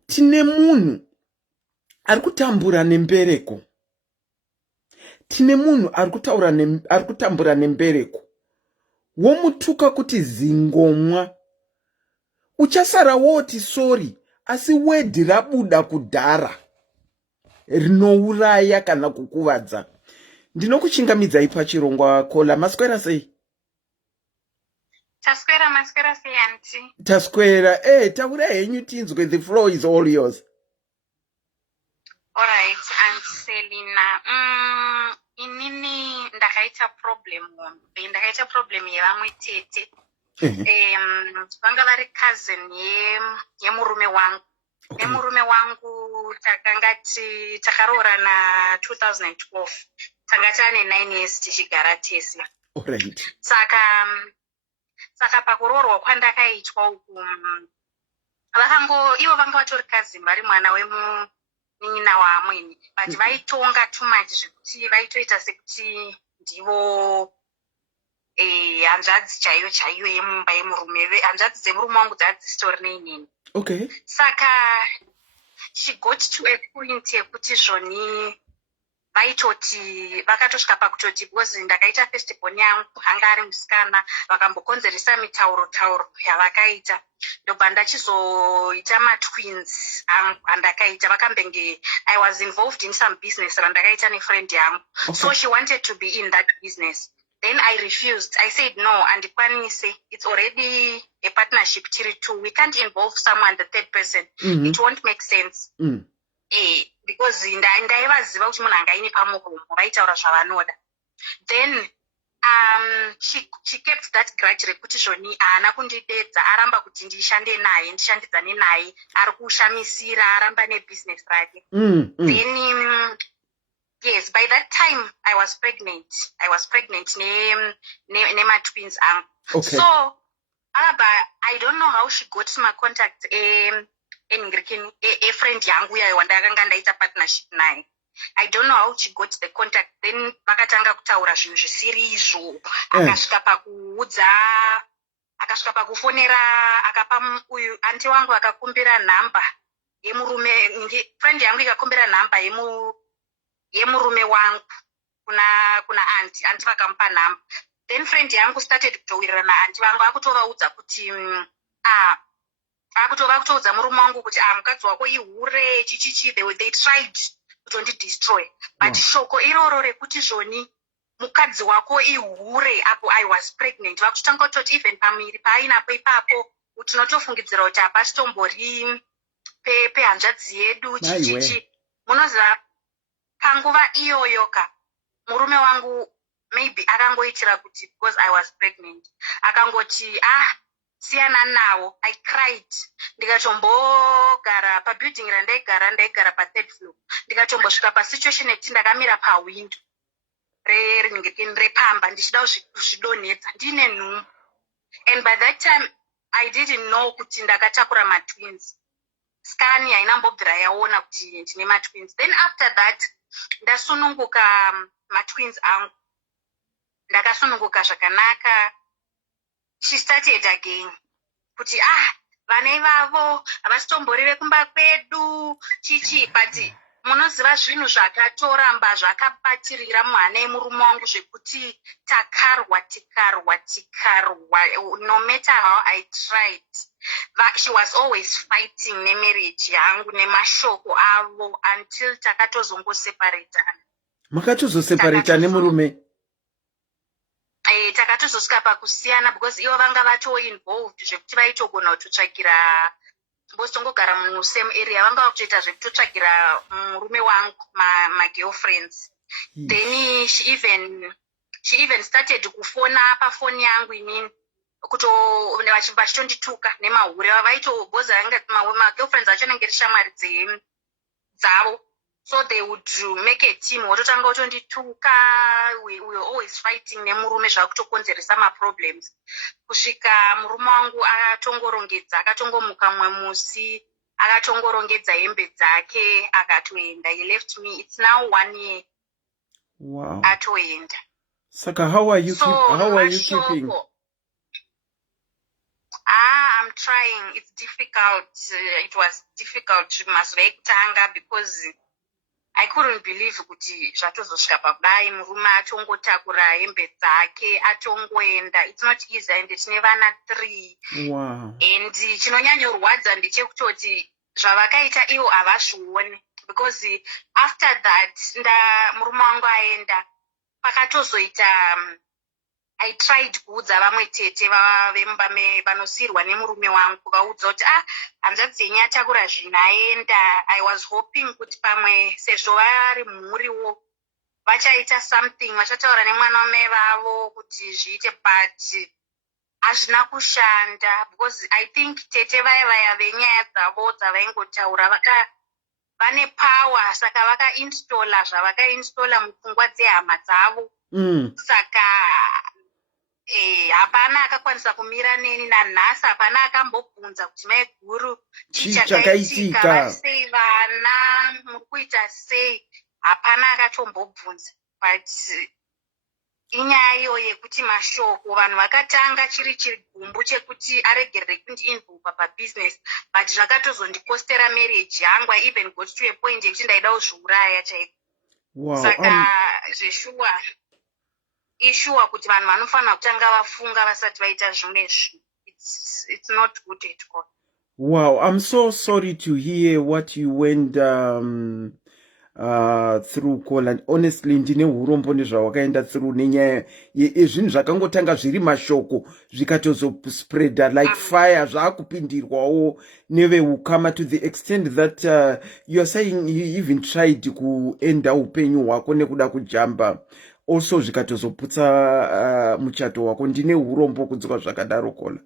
Tine munhu ari kutambura nembereko. Tine munhu ari kutambura nembereko. Womutuka kuti zingomwa. Uchasara woti sorry, asi wedhi rabuda kudhara. Rinouraya kana kukuvadza. Ndinokuchingamidzai pachirongwa kola. Maswera sei? Taswera sei anti? Taswera. Taura henyu tinzwe, the floor is all yours. Alright, Aunt Selina. Inini ndakaita problem yevamwe tete. Vanga vari cousin yemurume wangu. Okay. Nemurume wangu takaroorana 2012. Tanga tane 9 years tichigara tese. Alright. Saka pakuroorwa kwandakaitwa uku ivo vanga vatori cousin, vari mwana wemunin'ina waamweni, but vaitonga too much zvekuti vaitoita sekuti ndivo hanzvadzi chaiyo yemumba yemurume. Hanzvadzi dzemurume wangu dzadzisitori neinini. Okay. Saka she got to a point yekuti zvoni vaitoti vakatosvika pakutoti because ndakaita festival yangu anga ari musikana, vakambokonzeresa mitauro yavakaita, ndobva ndachizoita matwins andakaita. Vakambenge I was involved in some business randakaita nefriend yangu. Okay. So she wanted to be in that business. Then I refused. I said no, andikwanise. It's already a partnership tiri two. We can't involve someone, the third person. Mm-hmm. It won't make sense. Because ndaivaziva kuti munhu angaine pamuromo vaitaura zvavanoda. Then she kept that grudge rekuti zvoni haana kundidedza, aramba kuti ndishandidzane naye, ari kushamisira, aramba nebusiness rake. Then yes, by that time I was pregnant nema-twins angu. Okay. So I don't know how she got my contact a friend yangu yayo wandakanga ndaita partnership naye. I don't know how she got the contact. Then vakatanga kutaura zvinhu zvisiri izvo. Akasvika pakufonera, akapa uyu anti wangu akakumbira nhamba yemurume, friend yangu ikakumbira nhamba yemurume wangu kuna anti vakamupa nhamba. Then friend yangu started kutowirira naanti vangu, akutovaudza kuti akutovaudza murume wangu kuti mukadzi wako ihure chichichi. They tried kutondidestroy, but shoko iroro rekuti zvoni mukadzi wako ihure apo I was pregnant, vakutotanga kutoti even pamiri paainapo ipapo tinotofungidzira kuti hapasitombori pehanzvadzi yedu chichichi. Munoziva panguva iyoyoka murume wangu maybe akangoitira kuti because I was pregnant akangoti siyana nawo. I cried. Ndikatombogara pabuilding randaigara pa3rd floor. Ndikatombosvika pasituation yekuti ndakamira pawindow repamba ndichida kuzvidonhedza ndine nhumbu. And by that time I didn't know kuti ndakatakura matwins. Skani hainambobvira yaona kuti ndine matwins. Then after that ndasununguka matwins angu, ndakasununguka zvakanaka. She started again kuti vana ivavo havasitomborere kumba kwedu chichi. But munoziva zvinhu zvakatoramba zvakabatirira muhana yemurume wangu zvekuti takarwa. No matter how I tried, she was always fighting nemarriage yangu nemashoko avo until takatozongoseparatana. Makatozoseparata nemurume? Takatozosvika pakusiyana because ivo vanga vato-involved zvekuti vaitogona kutotsvagira, because tongogara musame area, vanga vakutoita zvekutotsvagira murume wangu ma-girlfriends. Then she even started kufona pafoni yangu inini vachitondituka nemahure vaitoboza ma-girlfriends acho anenge ri shamwari dzavo. So they would make a team wototanga kutondituka. We were always fighting nemurume zvakutokonzeresa ma-problems. Kusvika murume wangu akatongomuka mumwe musi, akatongorongedza hembe dzake akatoenda. He left me. It's now 1 year. Wow. Atoenda. Saka how are you keeping? trying. It's difficult. It was difficult mazuva ekutanga because I couldn't believe kuti zvatozosvika pakudai murume atongotakura hembe dzake atongoenda. It's not easy and tine vana 3. Wow. And chinonyanyorwadza ndechekutoti zvavakaita ivo havazvioni because after that murume wangu aenda pakatozoita I tried kuudza vamwe tete vemba vanosirwa nemurume wangu kuvaudza kuti hanzvadzi yenyu atakura zvinhu aenda. I was hoping kuti pamwe sezvo vari mhuriwo vachaita something, vachataura nemwana wamai vavo kuti zviite, but hazvina kushanda because I think tete vaya venyaya dzavo dzavaingotaura vane power, saka vakainstola zvavakainstola mupfungwa dzehama dzavo. Saka hapana akakwanisa kumira neni nanhasi, hapana akambobvunza kuti mai guru chichakaitika, vasei vana muri kuita sei, hapana akatombobvunza. But inyaya iyo yekuti mashoko vanhu vakatanga chiri chigumbu chekuti aregerere kundiinvolva pabusiness, but zvakatozondikostera marriage yangu. I even got to a point yekuti ndaida kuzviuraya chaiko. Wow. Saka zveshuwa ishuwa kuti vanhu vanofanira kutanga vafunga vasati vaita zvimwe zvinhu. It's not good at all. Wow, I'm so sorry to hear what you went through, Colin. Honestly, ndine urombo nezvawakaenda through nenyaya yezvinhu zvakangotanga zviri mashoko zvikatozospreada like fire, zvakupindirwawo neveukama to the extent that you're saying you even tried kuenda upenyu hwako nekuda kujamba. Also zvikatozoputsa muchato wako. Ndine urombo kudzoka zvakadaro, Colin.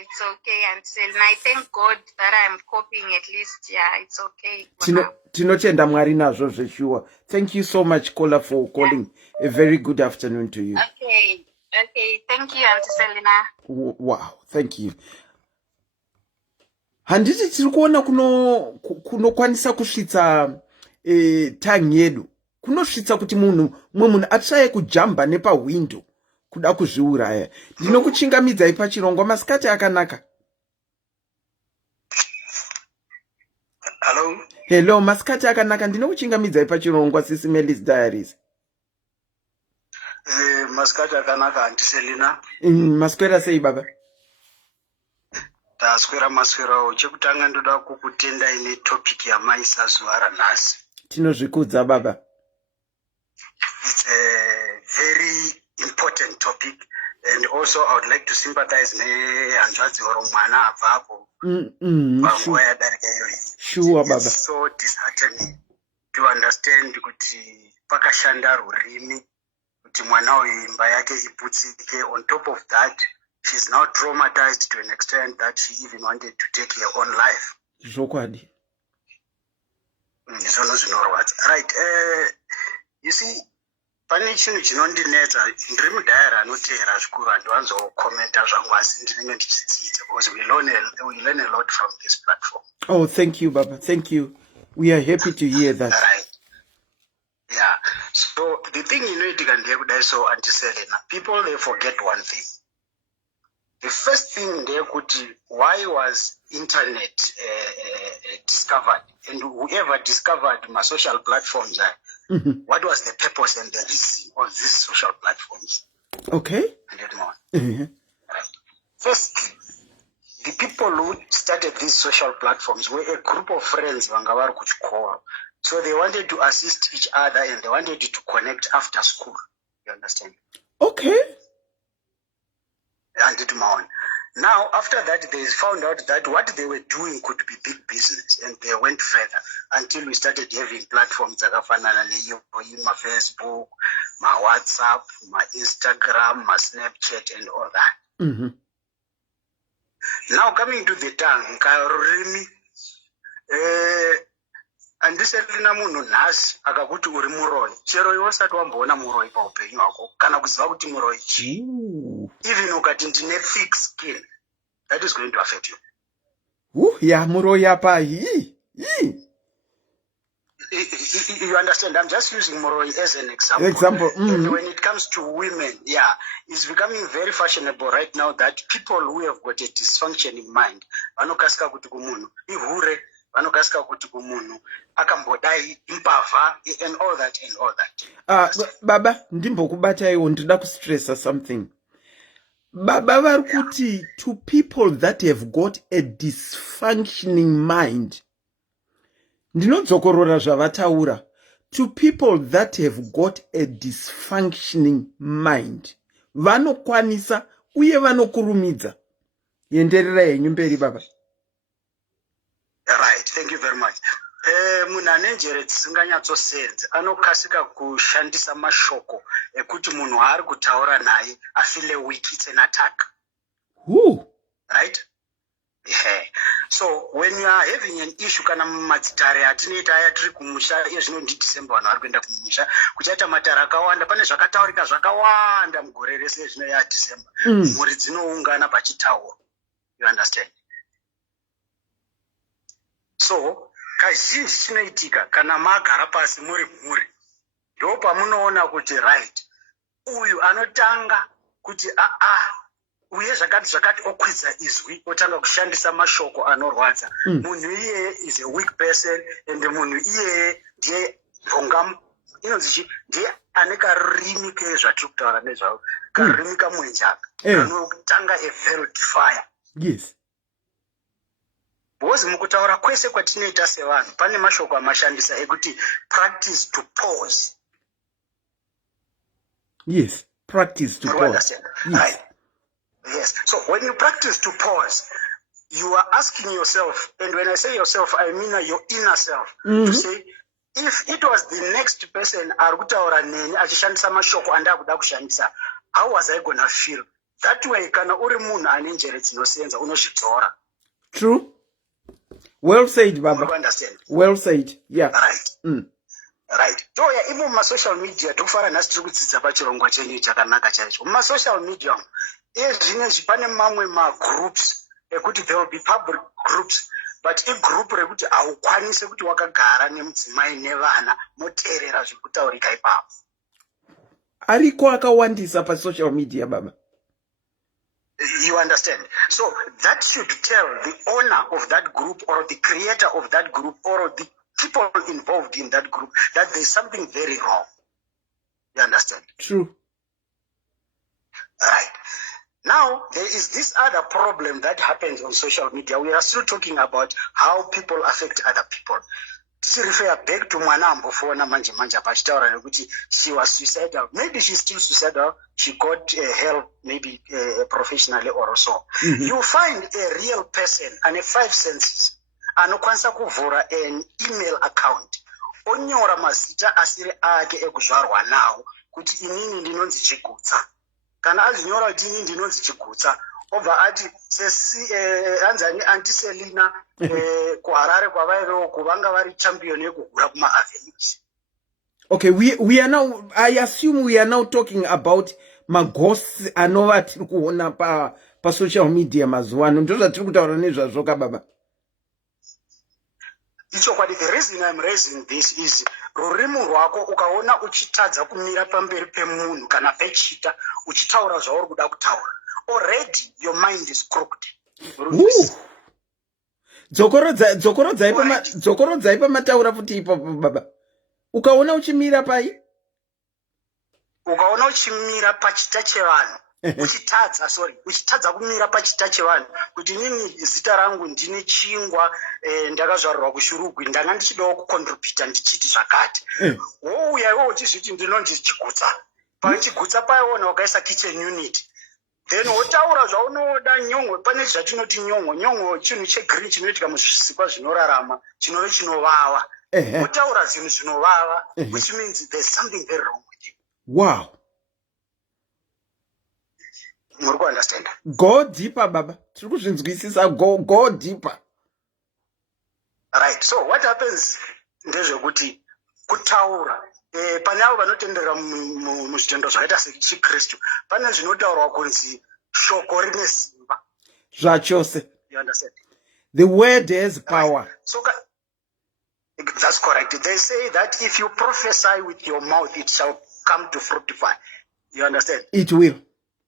It's okay until I thank God that I'm coping at least. Yeah, it's okay. Tinotenda Mwari nazvo zveshuwa. Thank you so much, Kola, for calling. A very good afternoon to you. Okay. Thank you, Auntie Selina. Wow, thank you. Handiti tiri kuona kunokwanisa kusvitsa tongue yedu. Kunosvitsa kuti munhu atsvaye kujamba nepawindow kuda kuzviuraya. Ndinokuchingamidzai pachirongwa masikati akanaka. Hello, masikati akanaka. Ndinokuchingamidzai pachirongwa SIS MELLY's Diaries. Masikati akanaka, Auntie Selina. Maswera sei baba? Taswera maswerawo. Chekutanga ndoda kukutenda ine topic yamaisa zuva ranhasi. Tinozvikudza baba. It's a very important topic, and also I would like to sympathize nehanzvadzi oro mwana abvapo panguva yadarika iyoyi. Sure baba. It's so disheartening to understand kuti pakashanda Rurimi kuti mwana uyu imba yake iputsike. On top of that, she's now traumatized to an extent that she even wanted to take her own life. Zvokwadi. Izvona zvinorwadza. Right. You see, pane chinhu chinondinetsa. Ndiri mudhayari anoteera zvikuru, handiwanzokomenta zvangu asi ndinenge ndichidzidza because we learn a lot from this platform. Oh, thank you baba. Thank you. We are happy to hear that. Right. Yeah. So the thing inoitika ndeyekudai, so Auntie Selina, people they forget one thing. The first thing ndeyekuti, why was internet discovered, and whoever discovered my social platforms, what was the purpose and the reason of these social platforms? Okay. Right. Firstly, the people who started these social platforms were a group of friends vanga vari kuchikoro. So they wanted to assist each other and they wanted to connect after school. You understand? Okay. And it on. Now, after that, they found out that what they were doing could be big business, and they went further until we started having platforms like my Facebook, my WhatsApp, my Instagram, my Snapchat, and all that. Now, coming to the tongue, Rurimi, handiselina munhu nhasi akakuti uri muroyi, chero iwe usati wamboona muroyi paupenyu hwako kana kuziva kuti muroyi chii. Even ukati ndine thick skin, that is going to affect you. Ya muroyi apa You understand? I'm just using Moroi as an example. And when it comes to women, yeah, it's becoming very fashionable right now that people who have got a dysfunctioning mind, vanokasika kuti kumunhu ihure, vanokasika kuti kumunhu akambodai impavha and all that and all that. Baba, ndimbokubataiwo ndida kustressa something. Baba varikuti to people that have got a dysfunctioning mind. Ndinodzokorora zvavataura. To people that have got a dysfunctioning mind. Vanokwanisa uye vanokurumidza. Yenderera henyu mberi baba. Right, thank you very much. Munhu ane njere dzisinganyatsosenza anokasika kushandisa mashoko ekuti munhu ari kutaura naye afile weak, it's an attack. Right? Yeah. So when you are having an issue kana mumadzitare atinoita aya tiri kumusha ezvino ndiDecember vanhu vari kuenda kumusha kuchaita matare akawanda, pane zvakataurika zvakawanda mugore rese ezvino yaDecember. Mhuri dzinoungana pachitauro. You understand? So kazhinji chinoitika kana magara pasi muri mhuri, ndo pamunoona kuti right, uyu anotanga kuti uye zvakati okwidza izwi otanga kushandisa mashoko anorwadza. Munhu iyeye is a weak person and munhu iyeye ndiye mvonga inonzi ndiye ane karurimi kezvatiri kutaura nezvavo, karurimi kamwenje anotanga a very fire. Yes. Because mukutaura kwese kwatinoita sevanhu pane mashoko amashandisa ekuti practice to pause. Yes, practice to pause. Yes. Right. Yes. So when you practice to pause, you are asking yourself, and when I say yourself, I mean your inner self, to say, if it was the next person arikutaura neni achishandisa mashoko andakuda kushandisa, how was I gonna feel? That way kana uri munhu ane njere dzinosenza unozvidzora. True. Well said, Baba. You understand? Well said. Yeah. Right. Right. So yeah, even my social media, tokufara nhasi tiri kudzidza pachirongwa chenyu chakanaka chaicho. My social media, ezvinezvi pane mamwe magroups ekuti there will be public groups, but igroup rekuti haukwanise kuti wakagara nemudzimai nevana moteerera zviri kutaurika ipapo. Ariko akawandisa pa social media, Baba. You understand? So that should tell the owner of that group or the creator of that group or the people involved in that group that there's something very wrong. You understand? True. Right. Now, there is this other problem that happens on social media. We are still talking about how people affect other people. To refer back to Mwanambo for manje pachitaura nekuti she was suicidal. Maybe she's still suicidal. She got help, maybe professionally or so. You find a real person and a 5 senses anokwanisa kuvhura an email account onyora mazita asiri ake ekuzvarwa nawo kuti inini ndinonzi Chigutsa. Kana azinyora kuti inini ndinonzi Chigutsa, obva ati anzani Auntie Selina kuHarare kwavaivewo kuvanga vari champion yekugura kuma-avenues. Okay, we are now, I assume we are now talking about maghosts anova tiri kuona pa social media mazuwano. Ndo zvatiri kutaura nezvazvo Baba. The reason I'm raising this is rurimi rwako ukaona uchitadza kumira pamberi pemunhu kana pechita uchitaura zvauri kuda kutaura, already your mind is crooked. Dzokorodzai pamataura futi ipapo Baba. Ukaona uchimira pai? Ukaona uchimira pachita chevanhu. uchitadza kumira pachita chevanhu kuti inini zita rangu ndine Chingwa, ndakazvarwa kuShurugwi, ndanga ndichidawo kucontribute ndichiti zvakati. Wouya iwo uchizviti ndinonzi Chigutsa. Pachigutsa paiona wakaisa kitchen unit. Then wotaura zvaunoda nyongwe, pane zvatinoti nyongwe chinhu chegreen chinoitika muzvisikwa zvinorarama, chinove chinovava. Wotaura zvinhu zvinovava, which means there's something very wrong with you. Wow. Muri understand? Go deeper, Baba. Go deeper. Right. So what happens ndezvekuti kutaura pane avo vanotenderera muzvitendo zvakaita sechiKristu pane zvinotaurwa kunzi shoko rine simba. Zvachose. You understand? The word has power. Right. So That's correct. They say that if you prophesy with your mouth, it shall come to fructify. You understand? It will.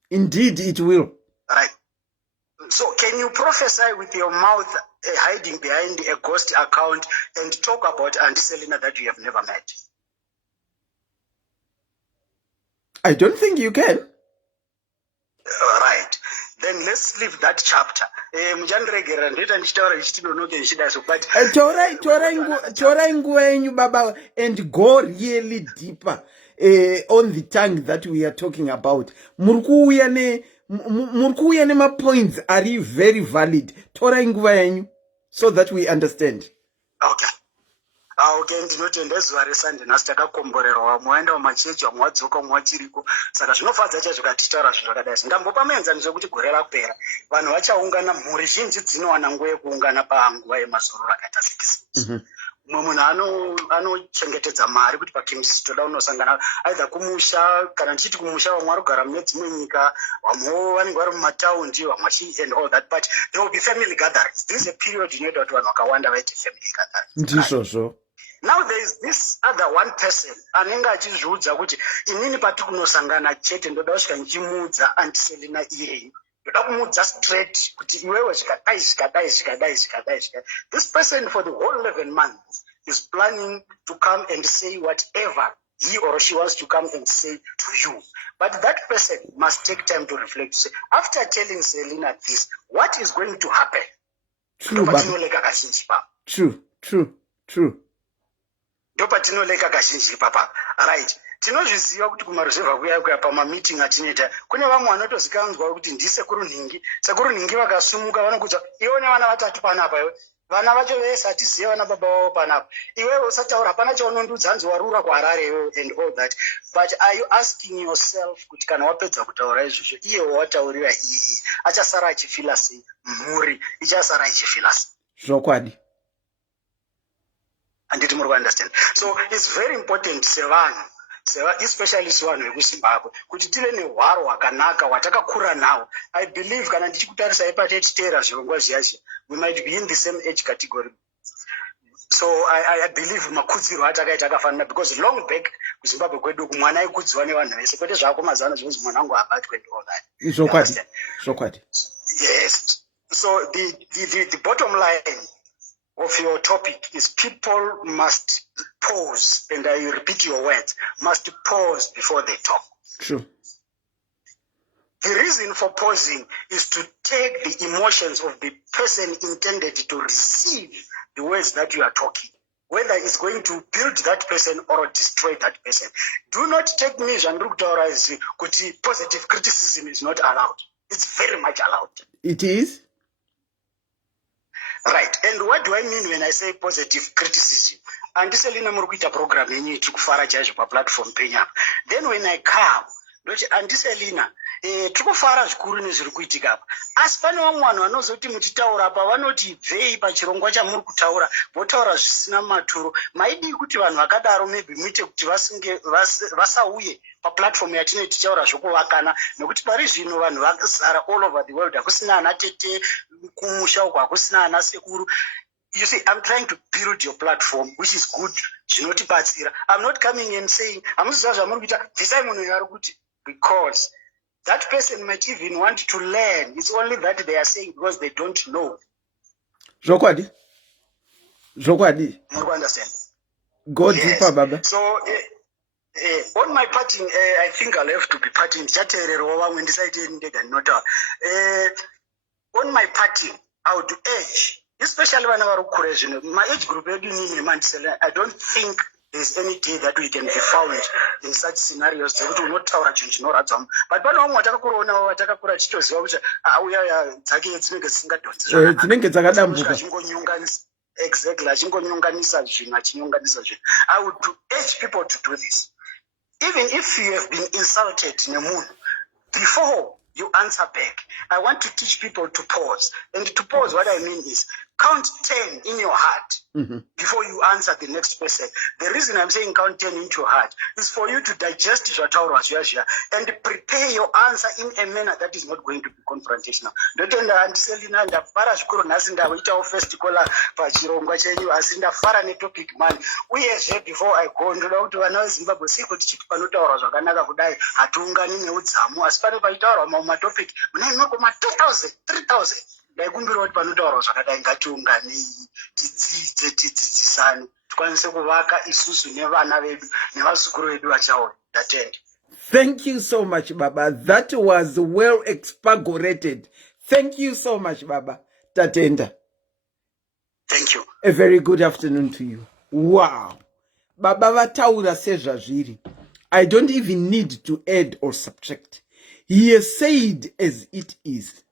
Indeed, it will. Right. So can you prophesy with your mouth hiding behind a ghost account and talk about Auntie Selina that you have never met? I don't think you can. Right. Then let's leave that chapter. But Torai nguva yenyu baba and go really deeper on the tongue that we are talking about. Murikuuya nema-points are very valid. Torai nguva yenyu so that we understand. okay. Okay, ndinotenda zuva resande nhasi takakomborerwa mwaenda mumachechi wamwadzoka mwachiriko saka zvinofadza chaizvo katitaura zvinhu zvakadai ndambopa muenzaniso kuti gore rapera vanhu vachaungana mhuri zhinji dzinowana nguva yekuungana panguva yemazororo akaita 6 mumwe munhu anochengetedza mari kuti pakings toda unosangana aidha kumusha kana ndichiti kumusha vamwe vari kugara mune dzimwe nyika vamwewo vanenge vari mumataundi vamwe and all that, but there will be family gatherings. This is a period inoita kuti vanhu vakawanda vaite family gatherings. Ndizvozvo. Now there is this other one person anenge achizviudza kuti inini pati kunosangana chete ndoda kusvika ndichimuudza Auntie Selina iyeyi, ndoda kumuudza straight kuti iwewe zvikadai. This person for the whole 11 months is planning to come and say whatever he or she wants to come and say to you. But that person must take time to reflect. Say, after telling Selina this, what is going to happen? True. Right. Tinozviziva kuti kumaruzevha kuya pamameeting atinoita kune vamwe vanotozikanzwa kuti ndisekuru nhingi. Sekuru nhingi vakasumuka vanokuudza iwe nevana vatatu panapa iwe. Vana vacho vese hatiziva vana baba vavo panapa. Iwewe usataura hapana chaunondudza hanzi warura kuHarare iwewe and all that. But are you asking yourself kuti kana wapedza kutaura izvozvo iye wataurira iyi achasara achifila sei? Mhuri ichasara ichifila sei? Zvokwadi. Anditi muri understand. So it's very important sevanhu especially vanhu vekuZimbabwe kuti tive nehwaro hwakanaka hwatakakura nawo. I believe kana ndichikutarisa ipatechiteera zvirongwa zviya we might be in the same age category. So I believe makudzirwo atakaita akafanana because long back kuZimbabwe kwedu mwana aikudziwa nevanhu vese kwete zvako mazana zvinonzi mwana wangu abatwe and all that. Zvokwadi. Yes. So the bottom line of your topic is people must pause, and I repeat your words, must pause before they talk. True. The reason for pausing is to take the emotions of the person intended to receive the words that you are talking, whether it's going to build that person or destroy that person. Do not take me as positive criticism is not allowed. It's very much allowed. It is? Right. And what do I mean when I say positive criticism? Auntie Selina muri kuita program yenyu tikufara chaizvo paplatform penya. Then when I come, ndoti Auntie Selina, tikufara zvikuru nezviri kuitika apa. Asi pane vamwe vanhu vanozoti mutitaura apa vanoti bvei pachirongwa chamuri kutaura, votaura zvisina maturo. Maidi kuti vanhu vakadaro maybe muite kuti vasauye paplatform yatine tichaura zvokuvakana nekuti pari zvino vanhu vakazara all over the world. Hakusina ana tete kumusha uko, hakusina ana sekuru. You see, I'm trying to build your platform, which is good. Zvinotibatsira. I'm not coming and saying, amuziva zvamuri kuita, bvisai munhu yari kuti, because that person might even want to learn. It's only that they are saying because they don't know. Zvokwadi. You understand? Go deeper, Baba. So, on my parting, I think I'll have to be parting. On my parting, I would urge, especially when my age group, I don't think there's any day that we can be found in such scenarios. But exactly. I would urge people to do this. Even if you have been insulted in a moon, before you answer back, I want to teach people to pause. And to pause, what I mean is, count 10 in your heart Mm-hmm. before you answer the next person. The reason I'm saying count 10 into your heart is for you to digest zvataurwa zviya and prepare your answer in a manner that is not going to be confrontational. Ndotenda handiselina ndafara zvikuru nhasi ndaitawo first caller pachirongwa chenyu asi ndafara netopic man uyezve before I go ndoda kuti vana vezimbabwe siko tichiti panotaurwa zvakanaka kudai hatiungani neudzamu asi pane paitaurwa mamwe matopic muna inogoma 2000 3000 ndaikumbira kuti panotaurwa zvakadai ngatiunganei tidzidze tidzidzisane tikwanise kuvaka isusu nevana vedu nevazukuru vedu vachauya. Ndatenda. Thank you so much, Baba. That was well expurgated. Thank you so much, Baba. Tatenda. Thank you. A very good afternoon to you. Wow. Baba vataura sezvazviri. I don't even need to add or subtract. He has said as it is.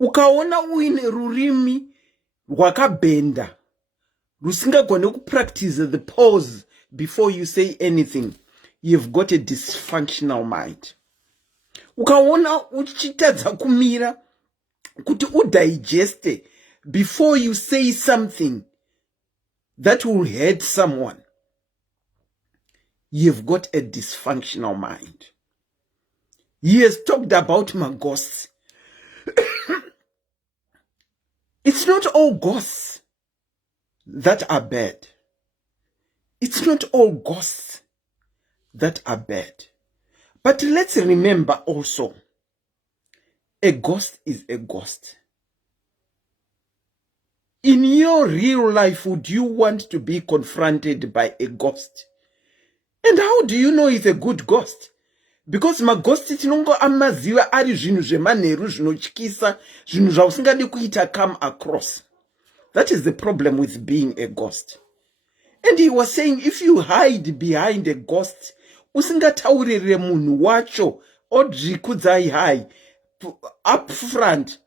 Ukaona uine rurimi rwakabenda rusingagone kupractice the pause before you say anything, you've got a dysfunctional mind. Ukaona uchitadza kumira kuti udigeste before you say something that will hurt someone, you've got a dysfunctional mind. He has talked about my ghosts. It's not all ghosts that are bad. It's not all ghosts that are bad. But let's remember also, a ghost is a ghost. In your real life, would you want to be confronted by a ghost? And how do you know it's a good ghost? Because maghost tinongo amaziva ari zvinhu zvemanheru zvinotyisa, zvinhu zvausingadi kuita come across. That is the problem with being a ghost. And he was saying, if you hide behind a ghost, usingataurire munhu wacho odzvikudzai hai up front,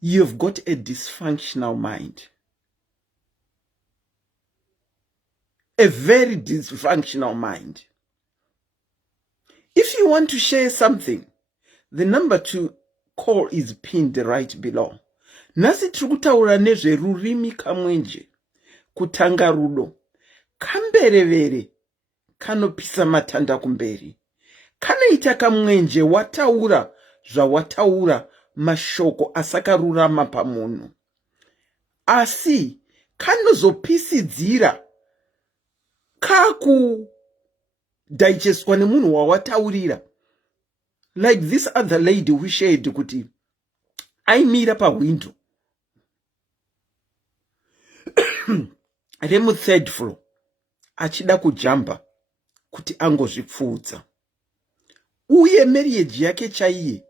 you've got a dysfunctional mind. A very dysfunctional mind. If you want to share something, the number to call is pinned right below. Nasi trikutaura nezve rurimi kamwenje, kutanga rudo, kamberevere, kanopisa matanda kumberi. Kanaita kamwenje wataura, zvawataura, mashoko asakarurama pamunhu. Asi, kanozopisidzira, kaku digestwa nemunhu wawataurira. Like this other lady who shared kuti aimira pawindow remu third floor achida kujamba kuti angozvipfuudza. Uye marriage yake chaiye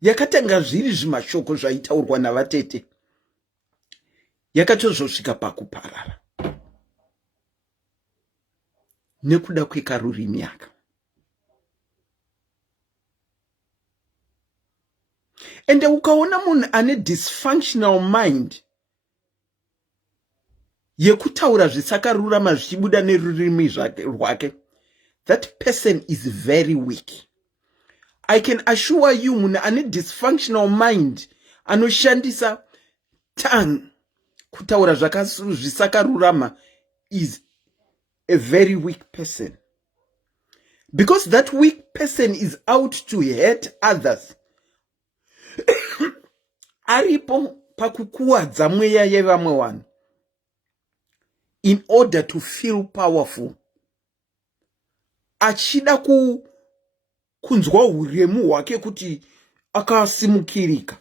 yakatanga zviri zvimashoko zvaitaurwa navatete yakatozosvika pakuparara nekuda kwekarurimi yaka. And ukaona munhu ane dysfunctional mind yekutaura zvisakarurama zvichibuda nerurimi rwake, that person is very weak. I can assure you, munhu ane dysfunctional mind anoshandisa tongue kutaura zvisakarurama is a very weak person. Because that weak person is out to hurt others. Aripo pakukuwadza mweya yevamwe vanhu in order to feel powerful. Achida kunzwa uremu hwake kuti akasimukirika.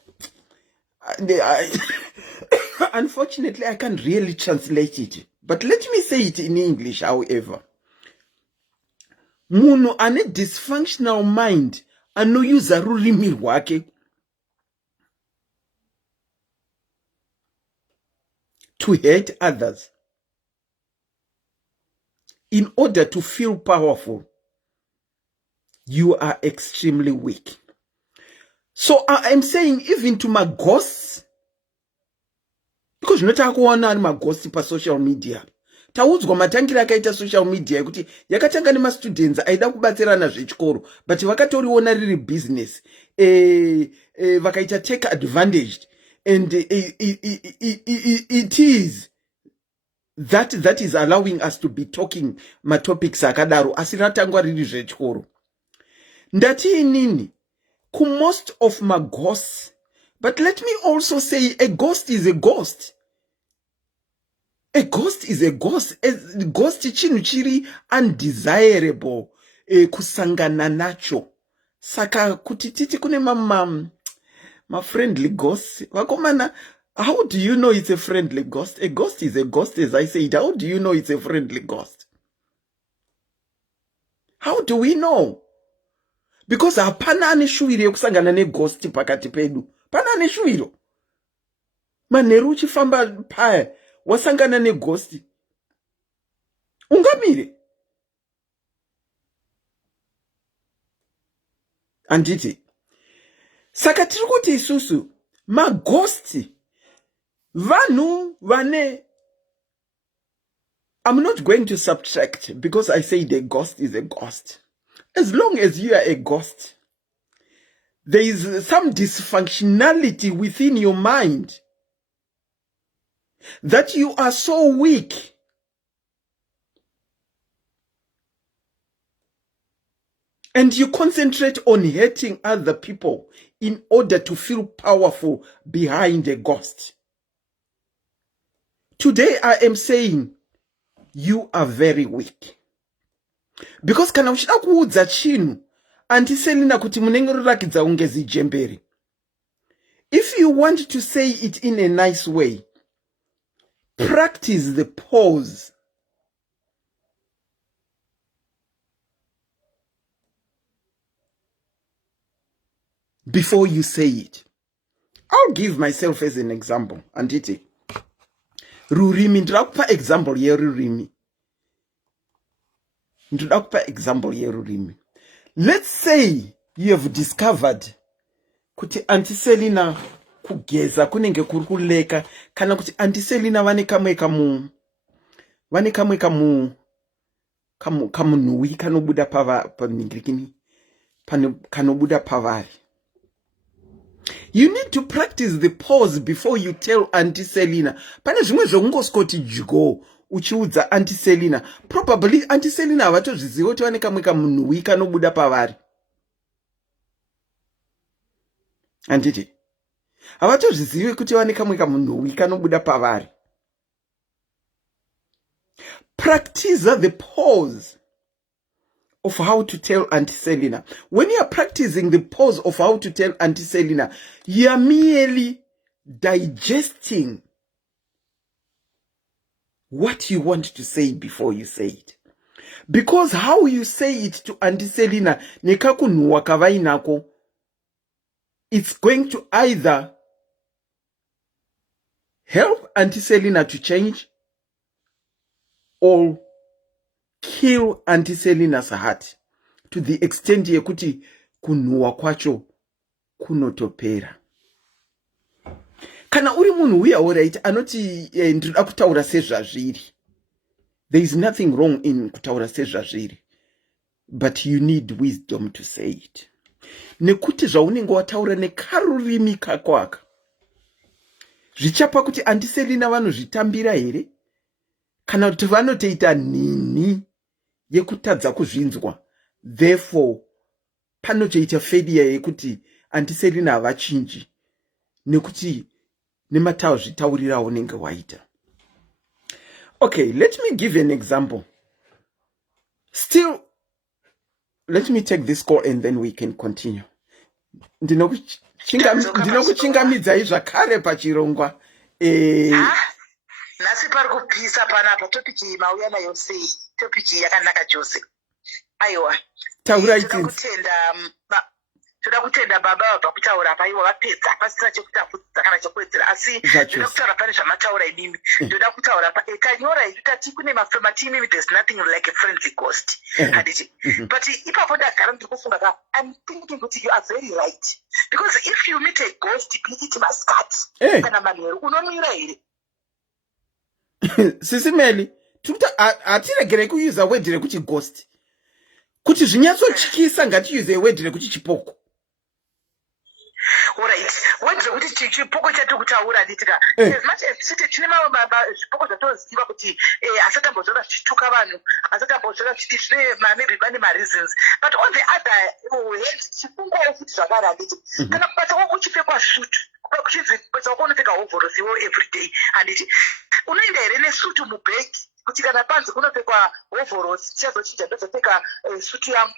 Unfortunately, I can't really translate it. But let me say it in English, however. Munhu ane dysfunctional mind anoyuza rurimi rwake to hurt others in order to feel powerful, you are extremely weak. So I'm saying even to my ghosts, because notaka kuona ari maghosti pa social media. Taudzwa matangira akaita social media ekuti yakatanga nema students aida kubatsirana zvechikoro, but vakatoriona riri business. Vakaita take advantage. and it is that is allowing us to be talking matopics akadaro asi ratangwa riri zvechikoro. Ndati inini ku most of my ghosts, but let me also say a ghost is a ghost. A ghost is a ghost. A ghost chinhu chiri undesirable kusangana nacho. Saka kuti titi kune ma friendly ghosts. Vakomana, how do you know it's a friendly ghost? A ghost is a ghost, as I said. How do you know it's a friendly ghost? How do we know? Because hapana ane shuwiro yekusangana ne ghost pakati pedu. Pana ane shuwiro. Manheru uchifamba paya wasangana ne ghost. Ungamire. Anditi. Saka tiri kuti isusu maghosti vanhu vane. I'm not going to subtract because I say the ghost is a ghost. As long as you are a ghost, there is some dysfunctionality within your mind that you are so weak and you concentrate on hurting other people in order to feel powerful behind a ghost. Today I am saying you are very weak. Because kana uchida kuudza chinhu andiselina kuti munenge rurakidza unge zijemberi. If you want to say it in a nice way, practice the pause. Before you say it. I'll give myself as an example. Anditi. Rurimi, ndirakupa example ye Rurimi. Example ye Rurimi. Let's say you have discovered kuti antiselina kugeza kunenge kurikuleka kana kuti antiselina vane kamwe kamunhuwi kanobuda pamingirikini kanobuda pavari. You need to practice the pause before you tell Auntie Selina. Pane zvimwe zvekungoswoti jgo uchiudza Auntie Selina. Probably Auntie Selina havatozviziva kuti vane kamwe kamunhuwi kanobuda pavari. Anditi. Havatozvizivi kuti vane kamwe kamunhuwi kanobuda pavari. Practice the pause of how to tell Auntie Selina. When you are practicing the pause of how to tell Auntie Selina, you are merely digesting what you want to say before you say it. Because how you say it to Auntie Selina, nekakunhuwa kavainako, it's going to either help Auntie Selina to change or kill Auntie Selina's heart to the extent yekuti kunhuwa kwacho kunotopera. Kana uri munhu uya alright anoti ndinoda kutaura sezvazviri. There is nothing wrong in kutaura sezvazviri, but you need wisdom to say it. Nekuti zvaunenge wataura nekarurimi kako aka zvichapa kuti Auntie Selina vanozvitambira here kana kuti vanotoita nini yekutadza kuzvinzwa. Therefore panotoita failure yekuti Auntie Selina havachinji nekuti nematazvitaurira unenge waita. Okay, let me give an example. Still, let me take this call and then we can continue. Ndinokuchingamidzai zvakare pachirongwa. Nasi pari kupisa panapa topic iyi mauya nayo sei? Topic iyi yakanaka chose. Aiwa. Taura iti. Toda kutenda baba vabva kutaura paivo vapedza pasina chekutapudza kana chekuwedzera asi ndoda kutaura pane zvamataura imimi. Ndoda kutaura tanyora ichi tati kune mafirmatimi there's nothing like a friendly ghost. Handiti. But ipapo ndagara ndiri kufunga ka I'm thinking kuti you are very right. Because if you meet a ghost be it mascat kana manheru unomira here. Sisi Melly, atiregere kuuza word rekuti ghost. Kuti zvinyatsotyisa ngatiuze word rekuti chipoko. Alright, whenze kuti chipoko chati kutaura handitika as much as tine zvipoko zvatoziva kuti asatambozora zvichituka vanhu asatambozora kuti zvine maybe pane mareasons, but on the other hand chifungowo futi zvakare handiti kana kubata kwako uchipfekwa sutu kuchinzi basa wako unopfeka hovhorosiwo everyday handiti unoenda here nesutu mubhegi kuti kana panzi kunopfekwa hovhorosi chichazochinja ndozopfeka sutu yangu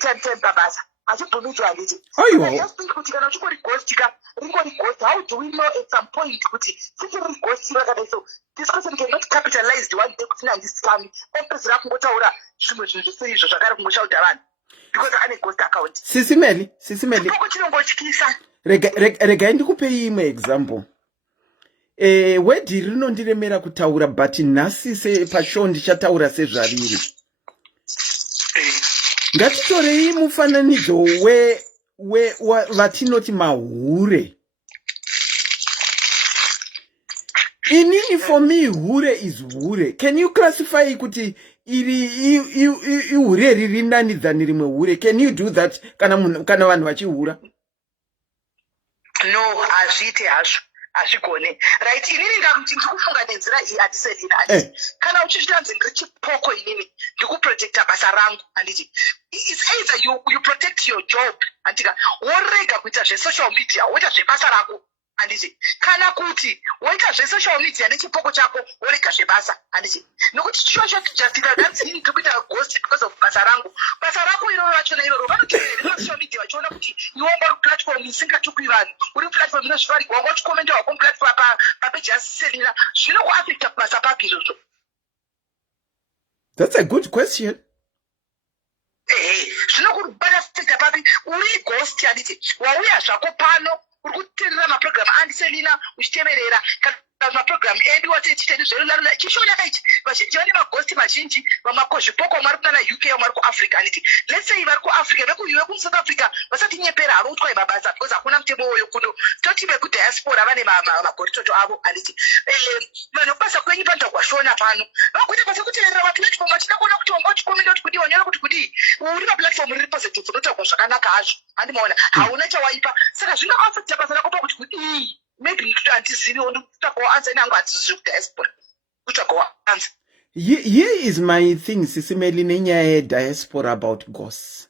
time pabasa achibvumidzwa handiti kuti kana uchingori ghost ka ringori ghost, how do we know at some point kuti tichiri ghost rakadai so this person cannot capitalized one day kuti nandisikami opedzera kungotaura zvimwe zvinhu zvisiri izvo zvakare kungoshauta vanhu because ane ghost account. Sisi Melly poko chinongotyisa. Regai ndikupei imwe example. Wedhi rinondiremera kutaura but nhasi pashow ndichataura sezvariri. Ngatitorei mufananidzo vatinoti mahure. Inini for me hure is hure. Can you classify kuti iri hure riri nani than rimwe hure? Can you do that kana vanhu vachihura? No, hazviite hazvo. Hazvigone. Right, inini ndakuti ndikufunga nenzira iyi hatiselina handiti. Kana uchichanzi ndiri chipoko inini ndikuprotecta basa rangu handiti. It's either you protect your job handika worega kuita zvesocial media woita zvebasa rako handiti. Kana kuti woita zvesocial media nechipoko chako worega zvebasa handiti. Nokuti chicho chotijustify that's in kuita ghost because of basa rangu. Basa rako iroro rachona iroro vanoteerera social media vachiona kuti iwe uri platform isingatukwi vanhu uri platform inozvifarigwa wanga uchikomenta wako platform papeji yasiselina zvinokuaffecta kubasa pako izvozvo. That's a good question. Zvinokubaafecta papi uri ghost handiti wauya zvako pano uri kuteerera maprogram andiselina uchiteverera maprogram edu watechitedi zverularula chishona ichi vazhinji vane maghosti mazhinji vamakozvipoko vari kuna UK vari kuafrica handiti let's say vari kuafrica vekumusouth africa vasatinyepera havo utwai mabasa because hakuna mutemo woyo kuno toti vekudiaspora vane magoritoto avo handiti vanhu vekubasa kwenyu panoita kwashona pano vakuita basa kuteerera maplatform achida kuona kuti wanga uchikomenda kuti kudii wanyora kuti kudii uri paplatform riri positive unotaurwa zvakanaka hazvo handimaona hauna chawaipa saka zvinoaffecta basa rako pakuti kudii maybe handizivi ndikutsvakawo anza inangu hadzizvi kudiaspora kutsvakawo anza. Here is my thing, Sisi Melly, nenyaya yediaspora about ghosts.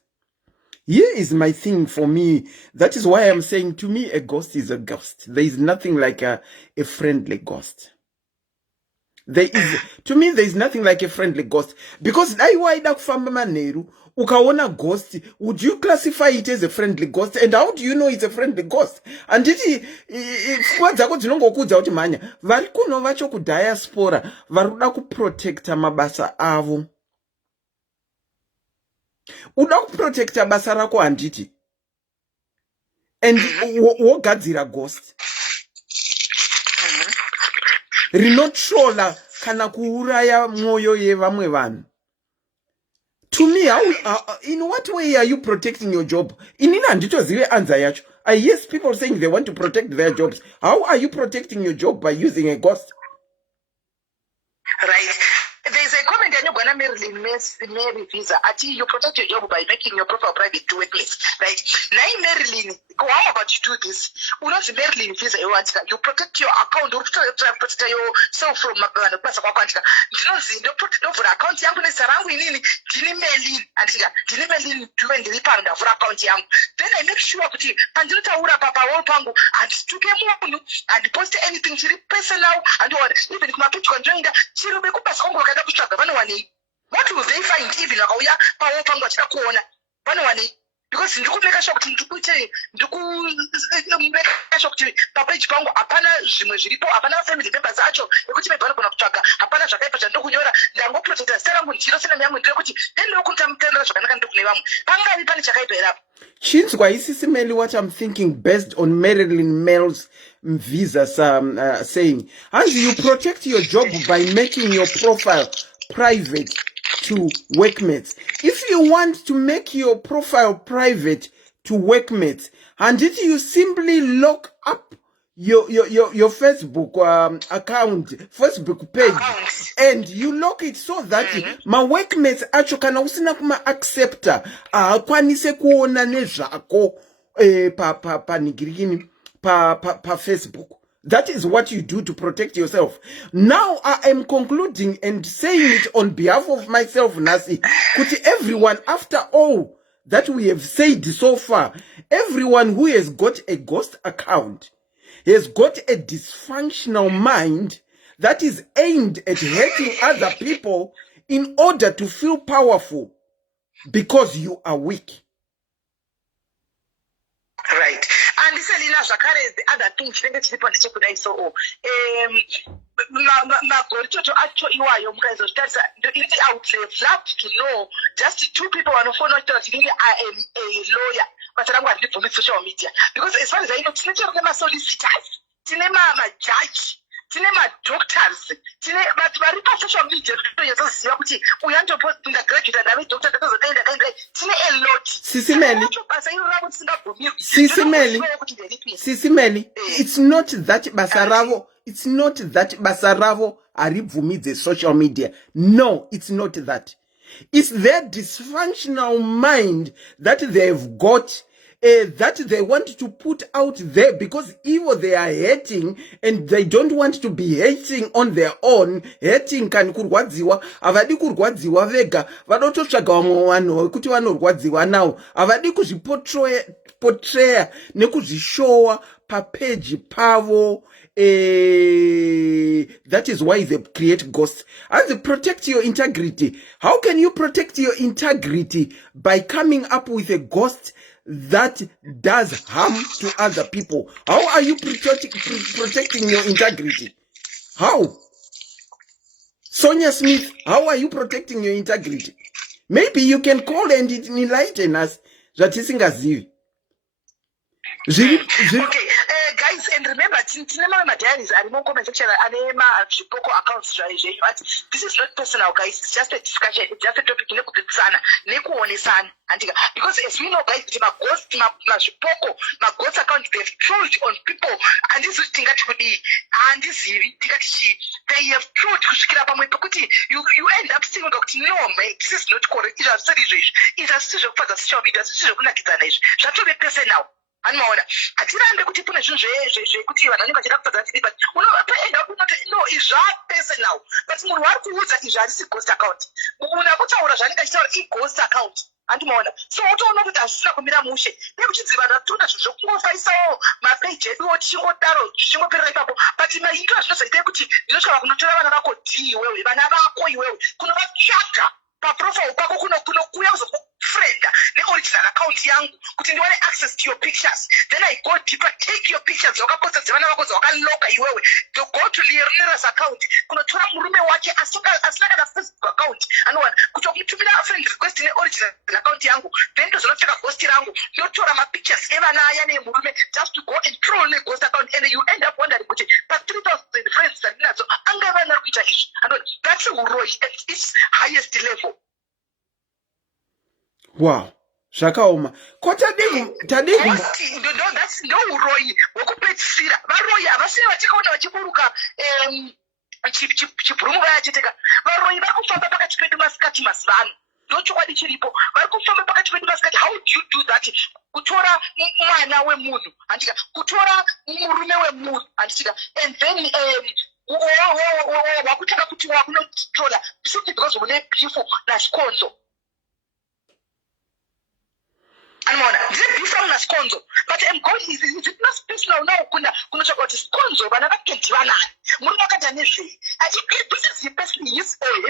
Here is my thing for me. That is why I'm saying to me a ghost is a ghost. There is nothing like a friendly ghost. To me, there is nothing like a friendly ghost. Because aiwaida kufamba manheru, ukaona ghost, would you classify it as a friendly ghost? And how do you know it's a friendly ghost? And pfungwa dzako dzinongokudza kuti mhanya vari kuno vacho kudiaspora vari kuda kuprotecta mabasa avo. Uda kuprotecta basa rako handiti, and wogadzira ghost rinotrola kana kuuraya mwoyo yevamwe vanhu. To me, in what way are you protecting your job? Inini handitozive anza yacho. I hear people saying they want to protect their jobs. How are you protecting your job by using a ghost? Right. There's a comment in your Marilyn Mary visa. You protect your job by making your profile private to a place. Right. Now, Marilyn, how about you do this? You know, the Marilyn visa, you protect your account, you protect yourself from the person. You know, protect over account. You have to surround in Marilyn and Marilyn to end the pound of account. Then I make sure that Pandita Ura Papa Pango and to get more and post anything to the personal and even if my picture can join that, she will be good. What will they find even power pango chita kuona vanowani because ndikumeka sure kuti ndikumeka sure kuti papage pangu hapana zvimwe zviripo hapana family members acho ekuti vanogona kutsvaga hapana zvakaipa zvandikunyora ndangoprotecta zita rangu ndiro sina yangu ndiro kuti ndinoda kutamutendera zvakanaka ndikune vamwe pangavi pane chakaipa here apo. Chinzwa Sisi Melly what I'm thinking based on Marilyn Mel's visa saying, as you protect your job by making your profile private to workmates. If you want to make your profile private to workmates, and if you simply lock up your Facebook account, Facebook page, and you lock it so that my workmates actually kana usina kuma accepta akwanise kuona nezvako pa Facebook. That is what you do to protect yourself. Now I am concluding and saying it on behalf of myself, Nasi. Kuti everyone, after all that we have said so far, everyone who has got a ghost account has got a dysfunctional mind that is aimed at hurting other people in order to feel powerful because you are weak. Right. And Selina Zakare, the other thing, she thinks people to check with I so Magorito actually you are your guys of that's I would say flat to know just two people on the phone not I am a lawyer, but I'm going to do social media. Because as far as I know, Tinema solicitors, Tinema judge. Tinema doctors, but my social media, we want to put in the graduate and I'm doctor a lot. Sisi Melly. Sisi Melly. It's not that Basaravo. It's not that Basaravo aribvumidze social media. No, it's not that. It's their dysfunctional mind that they've got. That they want to put out there because even they are hating and they don't want to be hating on their own. Hating kan kurwadziwa avadi kurwadziwa vega vadototsvaga vamwe vanhu kuti vanorwadziwa nawo avadi kuzviportreya nekuzvishowa papage pavo. That is why they create ghosts. And they protect your integrity. How can you protect your integrity by coming up with a ghost that does harm to other people? How are you protecting your integrity? How? Sonia Smith, how are you protecting your integrity? Maybe you can call and enlighten us. Zvatisingazii. Okay, guys, and remember, my diaries are more comment section and accounts. This is not personal, guys. It's just a discussion. It's just a topic. Because as we know, guys, my ghost account, they've trolled on people, and this is thing that would be, and this they have trolled. You end up saying, no, man, this is not correct. It has said it has still for the social media. This is not a person now. Anoona atirande kuti kuna zvinhu zvekuti vanhu vanenge vachida kutadza tiri but unoenda kunoti no izva personal but munhu wari kuudza izvi harisi ghost account una kutaura zvanenge achitaura ghost account andimaona so utoona kuti hazvisina kumira mushe nekuchidziva ndatona zvinhu zvokungofaisawo mapage eduwo tichingodaro tichingoperera ipapo but maito azvinozoita kuti ndinosvika kunotora vana vako iwewe vana vako iwewe kunovatsvaga paprofile pako kunokuya kuzokufrenda neoriginal account yangu kuti ndiwane access to your pictures, then I go deeper, take your pictures wakaposta dzevana vako dzawakaloka iwewe, to go to Lierera's account kunotora murume wake asina kana Facebook account anowana kuti wakutumira friend request neoriginal account yangu, then ndozonopfeka ghost rangu ndotora mapictures evana aya nemurume just to go and troll neghost account, and you end up wondering kuti pa 3,000 friends dzandinadzo angava nari kuita izvi. That's a uroyi at its highest level. Wow, zvakaoma. Ko tadigu that's no uroyi wokupedzisira. Varoyi havasiri vachikaona vachiburuka chibhurumu vayachiteka. Varoyi vari kufamba pakati pedu masikati mazivano. Ndochokwadi chiripo. Vari kufamba pakati pedu masikati. How do you do that? Kutora mwana wemunhu andika, kutora murume wemunhu andika, and then wakutanga kuti wakunotora simply because une beef naSikonzo. Anoona ndine beef naSikonzo, but I'm going is it not personal now kunotsvaka kuti Sikonzo vana vake ndivanani, murume akaita nezvei. This is his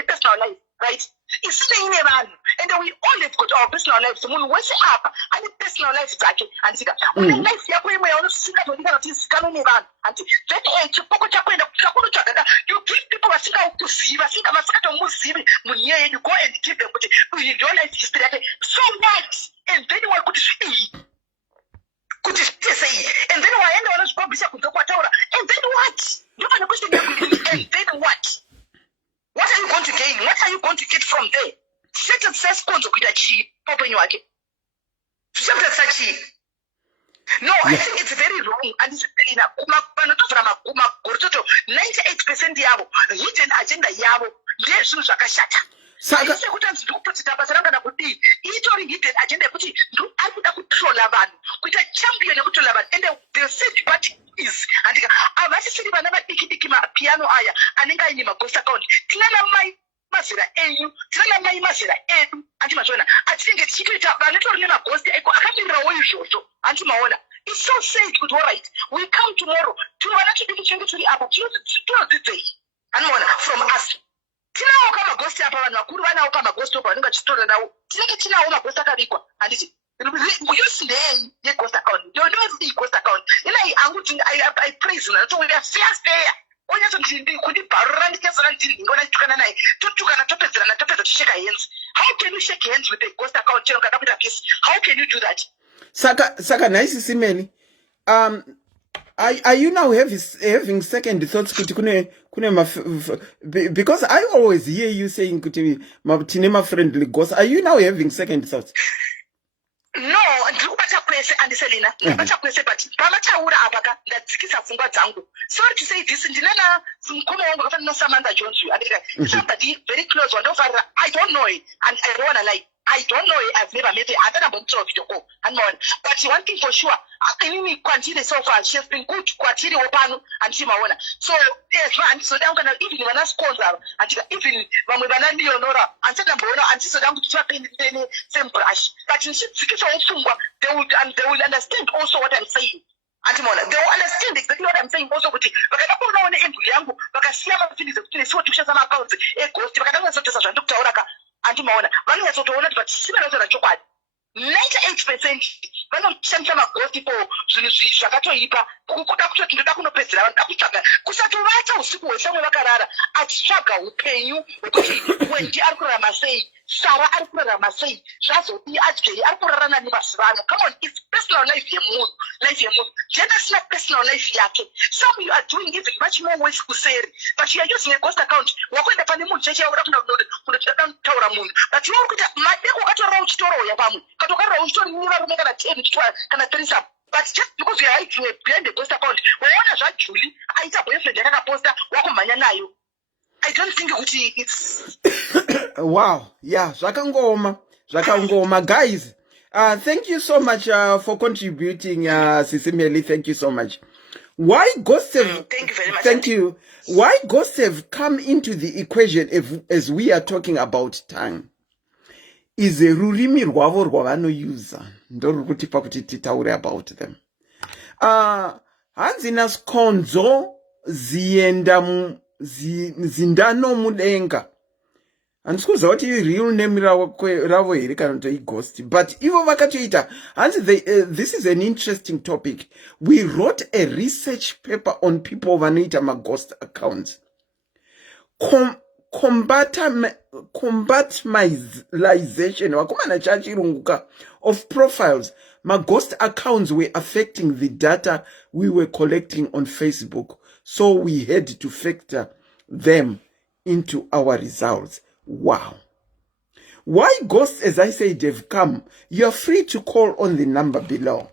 personal life, right? Isineine vanhu, and we all have got our personal lives. Munhu wese apa ane personal life dzake andika, une life yako imwe yaunosisingatodikana kuti izikanwe nevanhu andi, then chipoko chakuenda kusvika kunotsvaga you give people vasingakuzivi vasingatomuzivi munhu iyeye, you go and give them kuti uyu ndiyo life history yake, so what? And then wakuti zvii kuti zvitesei, and then waenda wanozvipabhisa kunze kwataura, and then what? Ndofana question yangu, and then what? What are you going to gain? What are you going to get from there? Zvichaita Sikonzo kuita chii paupenyu hwake? Zvichaita chii? No, I think it's very wrong. And it's panotovhura magorototo 98% yavo hidden agenda yavo ndezvinhu zvakashata. Haisi kuti ndikuprotecta basa ranga nakudii, itori hidden agenda yekuti ari kuda kutrolla vanhu, kuita andimaona atinenge tichitoita vanotori nemaghosti aiko akamirirawo izvozvo andimaona. It's so sad kuti all right, we come tomorrow vana tidiki tinenge turi apa tinodzidzei anoona from us. Tinawo kamaghosti apa vanhu vakuru vanawo kamaghosti opa vanenge vachitora nawo tinenge tinawo maghosti akabikwa handiti usinei yeghost account ndondozi ghost account inai anguti I praise nato we are fair onyaso kundibharura ndikesana ndiri ngona nditukana naye totukana topedzerana topedza tosheka hands. How can you shake hands with a ghost account chero kada kuita peace? How can you do that? Saka nice simeni. Are you now having second thoughts kuti because I always hear you saying kuti tinema friendly ghost. Are you now having second thoughts? No, ndikubata kwese andiselina. Ndikubata kwese but pamachaura apaka ndadzikisa pfungwa dzangu. Sorry to say this, ndinana mukoma wangu akafanana Samantha Jones andika somebody very close wandofarira. I don't know it and I don't want to lie. I don't know it. I've never met her. I don't know about video call. But one thing for sure, I continue so far. She has been good. Continue opanu and she maona. So yes, man. So down gonna even when I sponsor and even when we banana Leonora and said bona and so down to trap in the same brush. But in she they will understand also what I'm saying. They will understand exactly what I'm saying also. But I don't know any yangu. But I see my feelings of so to share some accounts. A ghost. But I don't know so to Dr. Oraka. Andimaona vanonya sotoona kuti vachivanotora chokwadi 98% vanoshandisa maghosti po zvinhu zvakatoipa kuda kutoti ndoda kunopedzera vanoda kutsvaga kusatovacha usiku hwese mwe vakarara achitsvaga upenyu hwekuti wendi ari kurarama sei, Sara ari kurarama sei, zvazodii ajei ari kurarana nemazivano. Come on, it's personal life yemunhu. Jenda sina personal life yake. Some you are doing even much more worse kuseri, but you are using a ghost account. Wakwenda pane munhu cheche yaura kunotoda kutaura munhu, but iwe urikuita madeko ukatorora uchitoro yapamwe katokarora uchitori varume kana 10 12 kana 3 but just because you are hiding behind the ghost account waona zvaJulie aita boyfriend yakakaposta wakumhanya nayo. I don't think it's wow, yeah, zvakangoma guys. Thank you so much for contributing, SIS MELLY. Thank you so much. Why ghosts have thank you very much. Thank you. Why ghosts have come into the equation as we are talking about tongue is a rurimi rwavo rwavanousa ndoruri kutipa kuti titaure about them. Hanzi nasikonzo zienda zindano mudenga. Handisi kuziva kuti real name ravo here kana kuti ighost, but ivo vakatoita hanzi this is an interesting topic. We wrote a research paper on people vanoita maghost accounts. Combatimization wakomana chachirunguka of profiles. Maghost accounts were affecting the data we were collecting on Facebook, so we had to factor them into our results. Wow. Why ghosts, as I said, have come? You're free to call on the number below.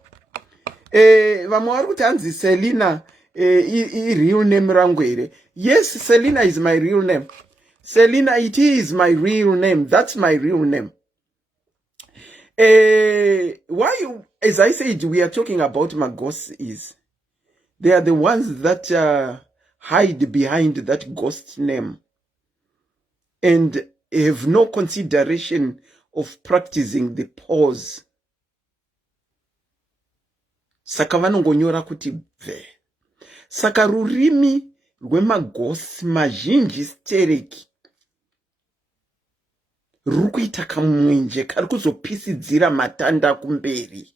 Vamwarutanzi Selina real name rangwere. Yes, Selina is my real name. Selina, it is my real name. That's my real name. Why, as I said, we are talking about my ghosts is they are the ones that hide behind that ghost name and have no consideration of practicing the pause. Saka vanongonyora kuti bve. Saka rurimi rwemaghosi mazhinji stereki rukuita kamwenje kari kuzopisidzira matanda kumberi.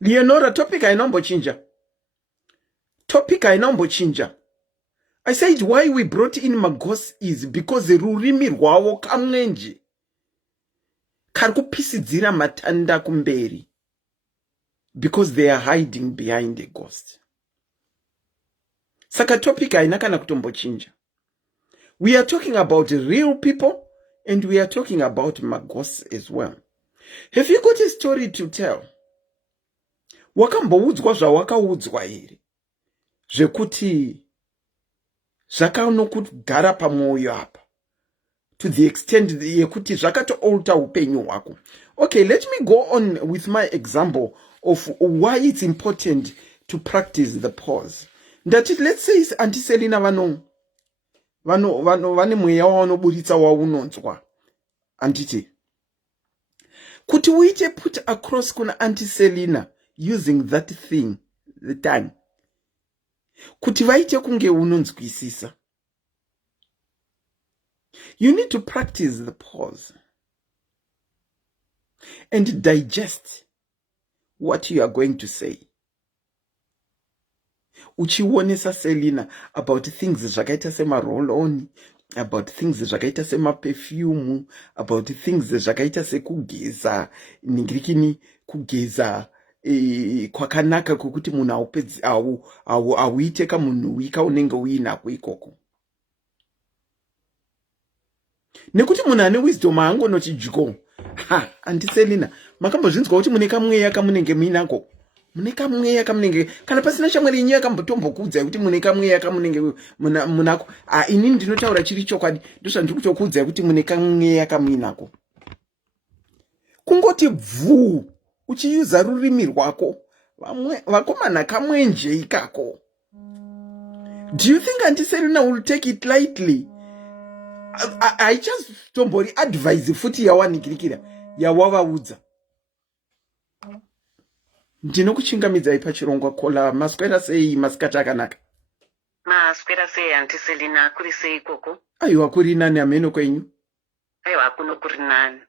Leonora, topic ainombochinja. I said why we brought in maghosi is because the rurimi rwavo kamwenje kari kupisidzira matanda kumberi, because they are hiding behind a ghost. Saka topic haina kana kutombochinja. We are talking about real people and we are talking about maghosi as well. Have you got a story to tell? Wakamboudzwa zvawakaudzwa here zvekuti zvakanokugara pamwoyo apa to the extent yekuti zvakatoalter upenyu hwako. Okay, let me go on with my example of why it's important to practice the pause. That it, let's say Auntie Selina vane mweya wavanoburitsa waunonzwa. Anditi kuti uite put across kuna Auntie Selina using that thing, the tongue, kuti vaite kunge unonzwisisa, you need to practice the pause and digest what you are going to say. Uchionesa Selina about things zvakaita sema roll on, about things zvakaita sema perfume, about things zvakaita sekugeza, ningirikini kugeza kwakanaka kukuti munhu auite kamunhu wika unenge uinako ikoko. Nekuti munhu ane wisdom angonoti jiko. Ha, Auntie Selina, makambozvinzwa kuti mune kamweya kamunenge muinako? Mune kamweya kamunenge, kana pasina shamwari yenyu yakambotombokudza kuti mune kamweya kamunenge munako. Inini ndinotaura chiri chokwadi, ndosandiri kutokuudza kuti mune kamweya kamuinako. Kungoti bvuu uchiuza rurimi rwako, vakomana kamwenje ikako. Do you think Auntie Selina will take it lightly? I just tombori advise futi yawanikirikira yawavaudza. Ndinokuchingamidzai pachirongwa kola maswera sei masikati akanaka? Maswera sei Auntie Selina, kuri sei ikoko? Aiwa kuri nani ameno kwenyu? Aiwa kuno kuri nani.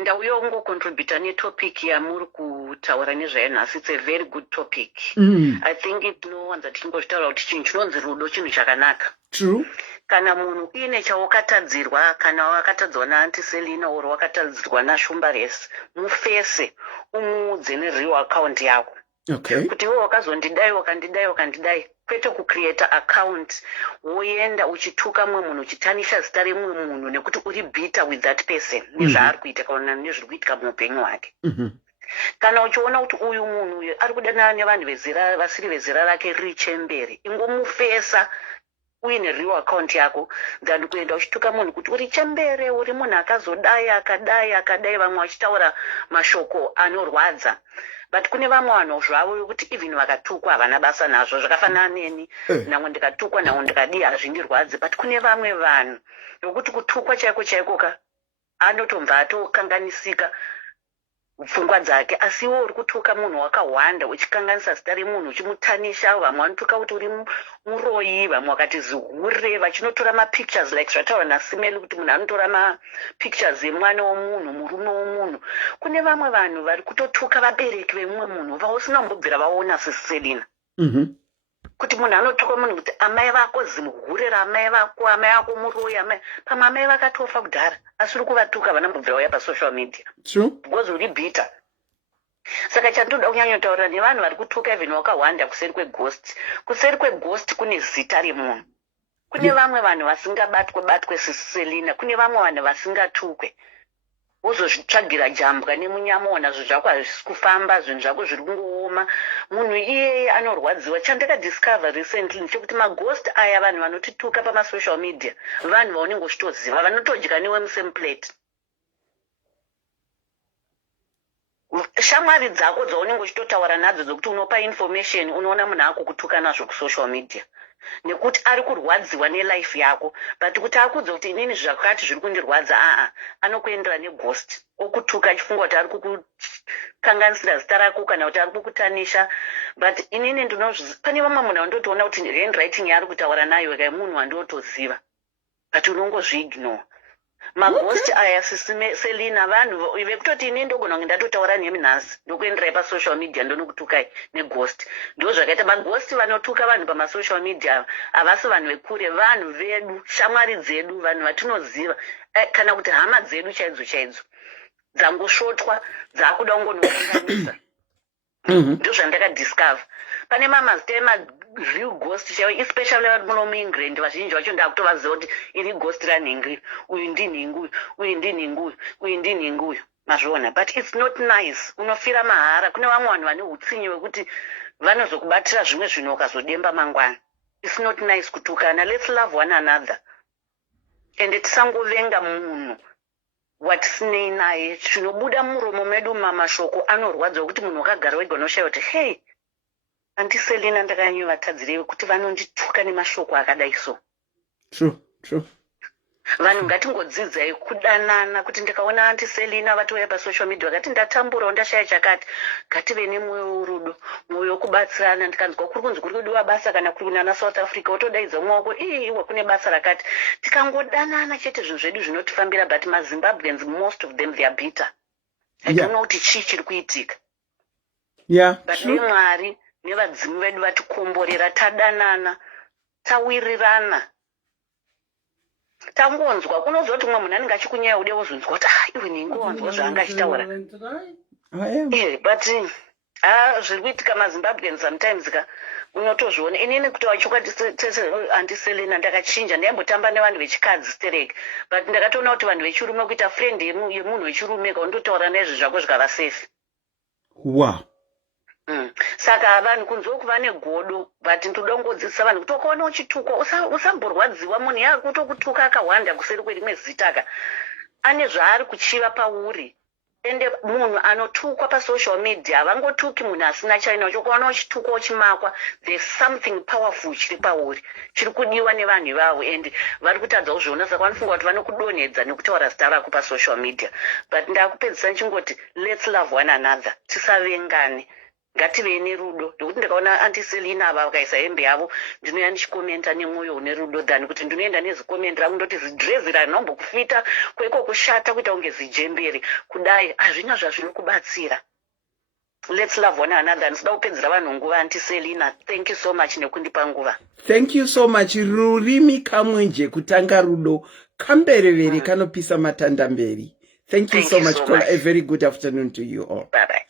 Ndauya ungocontributa netopic yamuri kutaura nezvayo nhasi. It's a very good topic. I think inowanza tichimbozvitaura kuti chinhu chinonzi rudo chinhu chakanaka. True. Kana munhu uine chawakatadzirwa, kana wakatadzwa naAuntie Selina oro wakatadzirwa naShumbaresi, mufese umuudze nereal account yako. Okay. Kuti iwe wakandidai kwete kucreate account woenda uchituka mumwe munhu uchitanisha zita remumwe munhu nekuti uri bitter with that person nezvaari kuita kana nezviri kuitika muupenyu hwake. Kana uchiona kuti uyu munhu uyu ari kudanana nevanhu vezera vasiri vezera rake riri chemberi, ingomufesa uine real account yako than kuenda uchituka munhu kuti uri chembere, uri munhu akazodai akadai vamwe vachitaura mashoko anorwadza. But kune vamwe vanhu zvavo kuti even vakatukwa havana basa nazvo, zvakafanana neni. Namwe ndikatukwa namwe ndikadii hazvindirwadzi. But kune vamwe vanhu nokuti kutukwa chaiko ka anotobva atokanganisika pfungwa dzake, asi iwe uri kutuka munhu wakawanda uchikanganisa zita remunhu uchimutanisha. Vamwe vanotuka kuti uri muroyi, vamwe vakati zihure, vachinotora mapictures like zvataura naSimeli kuti munhu anotora mapictures emwana womunhu, murume womunhu. Kune vamwe vanhu vari kutotuka vabereki vemumwe munhu vausina kumbobvira vaona Selina. Kuti munhu anotuka munhu kuti amai vako zimuhure ramai vako, amai vako muroyi, pamwe amai vakatofa kudhara asi uri kuvatuka vanambobvira vauya pasocial media. True. Because uri bitter. Saka chandoda kunyanyotaura nevanhu vari kutuka even wakawanda kuseri kweghost. Kuseri kweghost kune zita remunhu. Kune vamwe vanhu vasingabatwe Selina, kune vamwe vanhu vasingatukwe. Wozozvitsvagira jambwa nemunyama ona zvinhu zvako hazvisi kufamba, zvinhu zvako zviri kungooma. Munhu iyeye anorwadziwa. Chandakadiscover recently ndechekuti maghost aya vanhu vanotituka pamasocial media, vanhu vaunenge uchitoziva, vanotodya newe musame plate. Shamwari dzako dzaunenge uchitotaura nadzo dzokuti unopa information, unoona munhu akukutuka nazvo kusocial media nekuti ari kurwadziwa nelife yako. But kuti akudza kuti inini zvakati zviri kundirwadza, anokuendera neghost okutuka achifunga kuti ari kukukanganisira zita rako kana kuti ari kukutanisha. But inini pane vamwe munhu wandotoona kuti handwriting yaari kutaura nayo munhu wandotoziva, but unongozviignore. Maghost aya Selina vanhu vekutoti ini ndogona kunge ndatotaura nemi nhasi ndokuenderai pasocial media ndonokutukai neghost. Ndo zvakaita maghost vanotuka vanhu pamasocial media havasi vanhu vekure, vanhu vedu, shamwari dzedu, vanhu vatinoziva, kana kuti hama dzedu chaidzo dzangosvotwa dzaakuda kungonokanganisa. Ndo zvandakadiscover. Pane mamazita emareal ghost chaiwo, especially vanhu muno muEngland vazhinji vacho ndakutovaziva kuti iri ghost ranhingi, uyu ndinhingi, uyu ndinhingi, uyu ndinhingi, mazviona. But it's not nice. Unofira mahara. Kune vamwe vanhu vane hutsinye hwekuti vanozokubatira zvimwe zvinhu ukazodemba mangwana. It's not nice kutukana. Let's love one another. Ende tisangovenga munhu watisinei naye. Zvinobuda muromo medu mamashoko anorwadza kuti munhu wakagara wega unoshayiwa kuti hey, Auntie Selina ndakanyivatadzirei kuti vanondituka nemashoko akadai so. True. Vanhu ngatingodzidzai kudanana, kuti ndikaona anti Selina vatouya pasocial media vakati ndatamburawo ndashaya chakati, ngative nemwoyo urudo, mwoyo wokubatsirana. Ndikanzwa kuri kunzi kuri kudiwa basa kana kuri kunana South Africa, wotodaidza mumaoko, iwe kune basa rakati. Tikangodanana chete zvinhu zvedu zvinotifambira, but maZimbabweans, most of them, they are bitter. I don't know kuti chii chiri kuitika. But Mwari nevadzimu vedu vatikomborera, tadanana, tawirirana. Tangonzwa kunozwa kuti mumwe munhu anenge achikunyaya ude wozonzwa kuti iwe ningonzwa zvaanga achitaura. But zviri kuitika maZimbabweans sometimes unotozviona. Inini kuti wachokwadi anti Selina ndakachinja, ndaimbotamba nevanhu vechikadzi stereke, but ndakatoona kuti vanhu vechirume kuita friend yemunhu wechirume kaundotaura nezvi zvako zvikava safe. Wow. Saka vanhu kunzwa kuva negodo, but ndoda kungodzidzisa vanhu kuti ukaona uchitukwa usamborwadziwa. Munhu yakutokutuka akawanda kuseri kwerimwe zitaka, ane zvaari kuchiva pauri. Ende munhu anotukwa pasocial media havangotuki munhu asina chainacho. Ukaona uchitukwa uchimakwa, there's something powerful chiri pauri, chiri kudiwa nevanhu ivavo, and vari kutadza kuzviona. Saka vanofunga kuti vanokudonhedza nekutaura zita rako pasocial media. But ndakupedzisa ndichingoti let's love one another, tisavengane, ngative nerudo. Ndokuti ndikaona anti Selina ava vakaisa hembe yavo, ndinoya ndichikomenta nemwoyo une rudo than kuti ndinoenda nezikomenti rangu ndoti zidhirezi ranombokufita kweko kushata kuita kunge zijemberi kudai, hazvina zvazvinokubatsira. Let's love one another. Ndinoda kupedzera vanhu nguva anti Selina. Thank you so much nekundipa nguva. Thank you so much. Rurimi kamwenje kutanga rudo kamberevere kanopisa matanda mberi. Thank you so much. A very good afternoon to you all. Bye bye.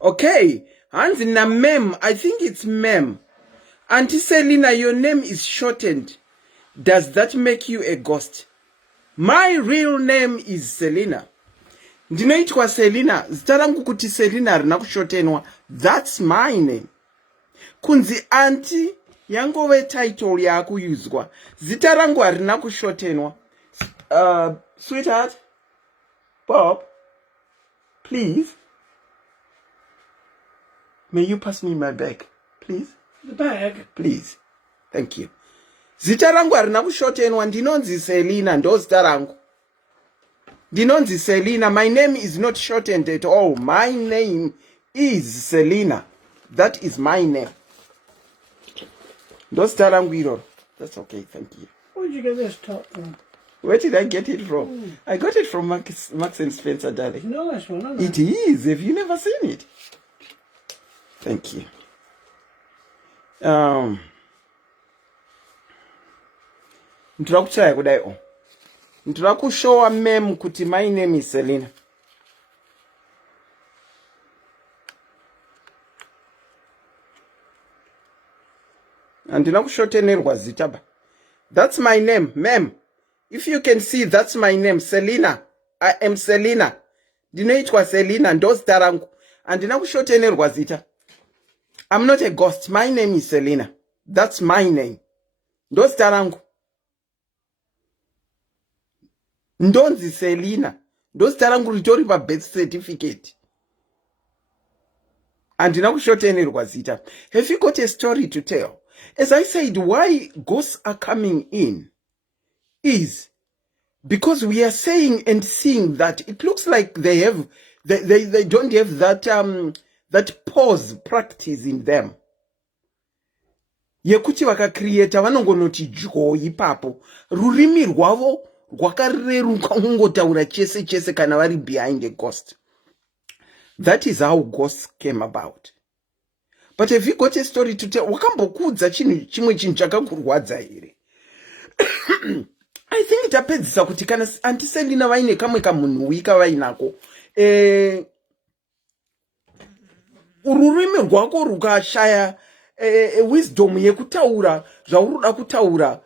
Okay. Hands in a mem. I think it's mem. Auntie Selina, your name is shortened. Does that make you a ghost? My real name is Selina. Ndinoitwa Selina. Zita rangu kuti Selina harina kushotenwa. That's my name. Kunzi auntie yangove title yakuyuzwa. Zita rangu harina kushotenwa. Sweetheart, Bob, please. May you pass me my bag, please? The bag? Please. Thank you. Zita rangu harina kushotenwa. Ndinonzi Selina, ndo zita rangu. Ndinonzi Selina. My name is not shortened at all. My name is Selina. That is my name. Ndo zita rangu iroro. That's okay, thank you. Where did you get this top from? Where did I get it from? I got it from Max and Spencer, darling. It's a nice one, isn't it? It is. Have you never seen it? Thank you. Ndirakuchaya kudai o. Ndirakushowa mem kuti my name is Selina. Andina kushotenerwa zita ba. That's my name, mem. If you can see, that's my name, Selina. I am Selina. Ndinoitwa Selina, ndo zita rangu. Andina kushotenerwa zita. I'm not a ghost. My name is Selina. That's my name. Ndo zita rangu. Ndonzi Selina. Ndo zita rangu ritori pa birth certificate. Andina kushotenerwa zita. Have you got a story to tell? As I said, why ghosts are coming in is because we are saying and seeing that it looks like they don't have that pause practice in them. Yekuti vakacreata vanongonoti joyi papo. Rurimi rwavo rwakareruka ungotaura chese kana vari behind a ghost. That is how ghosts came about. But have you got a story to tell? Wakambokudza chimwe chinhu chakakurwadza here? I think itapedzisa kuti kana anti Selina vaine kamwe kamunhu wika vainako. Ururimi rwako rukashaya wisdom yekutaura zvauruda kutaura.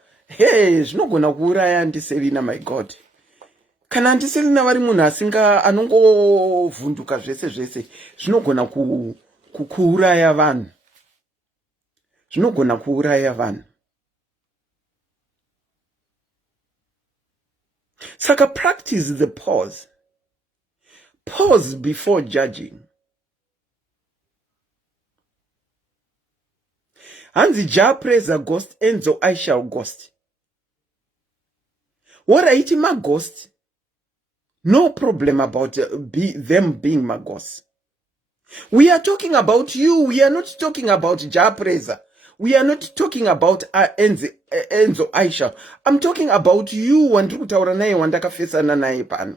Zvinogona kuuraya anti Selina, my God. Kana anti Selina vari munhu anongovhunduka zvese zvinogona kuuraya vanhu. Zvinogona kuuraya vanhu. Saka practice the pause. Pause before judging. Hanzi ja praise a ghost, enzo I shall ghost. What are it my ghost? No problem about them being my ghosts. We are talking about you. We are not talking about Japreza. We are not talking about Enzo Aisha. I'm talking about you. Wandiri kutaura naye wandakafesana naye pano.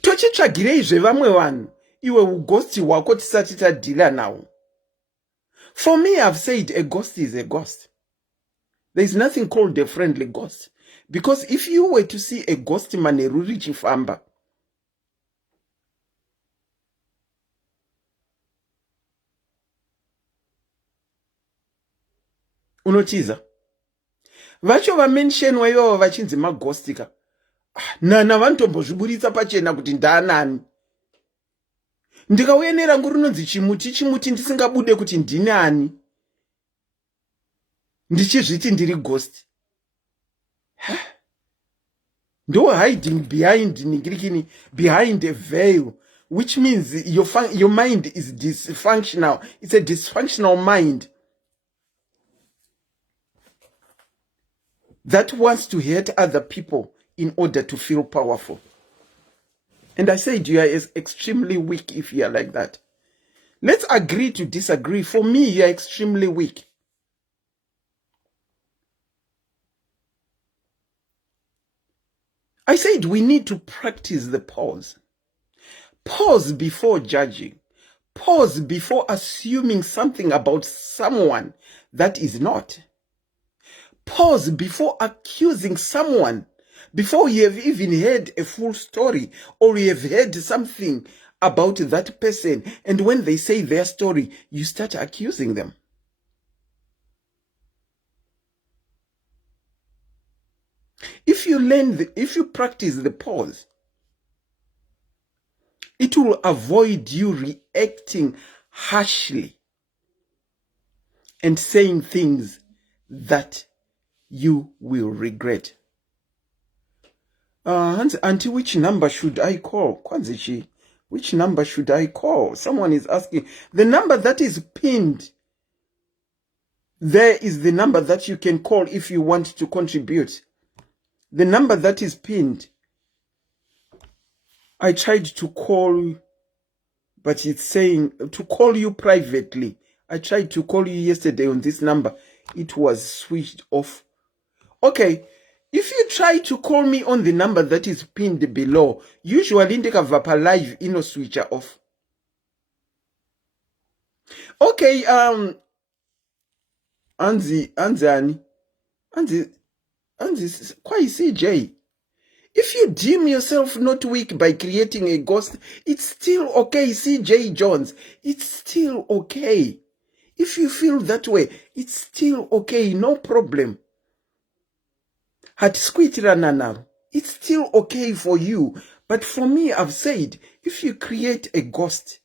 Tochitsvagirei zvevamwe vanhu iwe ugosti hwako tisati tadhila nawo. For me, I've said a ghost is a ghost. There's nothing called a friendly ghost. Because if you were to see a ghost maneruri chifamba, unotiza vacho vamentionwa ivavo vachinzi magostika nana vanotombozviburitsa pachena kuti ndaanani. Ndikauya nerangu rinonzi chimuti ndisingabude kuti ndini ani, ndichizviti ndiri ghost. Ndo hiding behind a veil, which means your mind is dysfunctional. It's a dysfunctional mind that wants to hurt other people in order to feel powerful. And I said you are extremely weak if you are like that. Let's agree to disagree. For me, you are extremely weak. I said we need to practice the pause. Pause before judging. Pause before assuming something about someone that is not. Pause before accusing someone, before you have even heard a full story or you have heard something about that person, and when they say their story, you start accusing them. If you practice the pause, it will avoid you reacting harshly and saying things that you will regret. Auntie, which number should I call? Kwanzichi, which number should I call? Someone is asking. The number that is pinned there is the number that you can call if you want to contribute. The number that is pinned, I tried to call, but it's saying to call you privately. I tried to call you yesterday on this number. It was switched off. Okay, if you try to call me on the number that is pinned below, usually ndikavapa live ino switcher off. Okay, Anzi, quite CJ. If you deem yourself not weak by creating a ghost, it's still okay, CJ Jones. It's still okay. If you feel that way, it's still okay, no problem. It's still okay for you. But for me, I've said, if you create a ghost,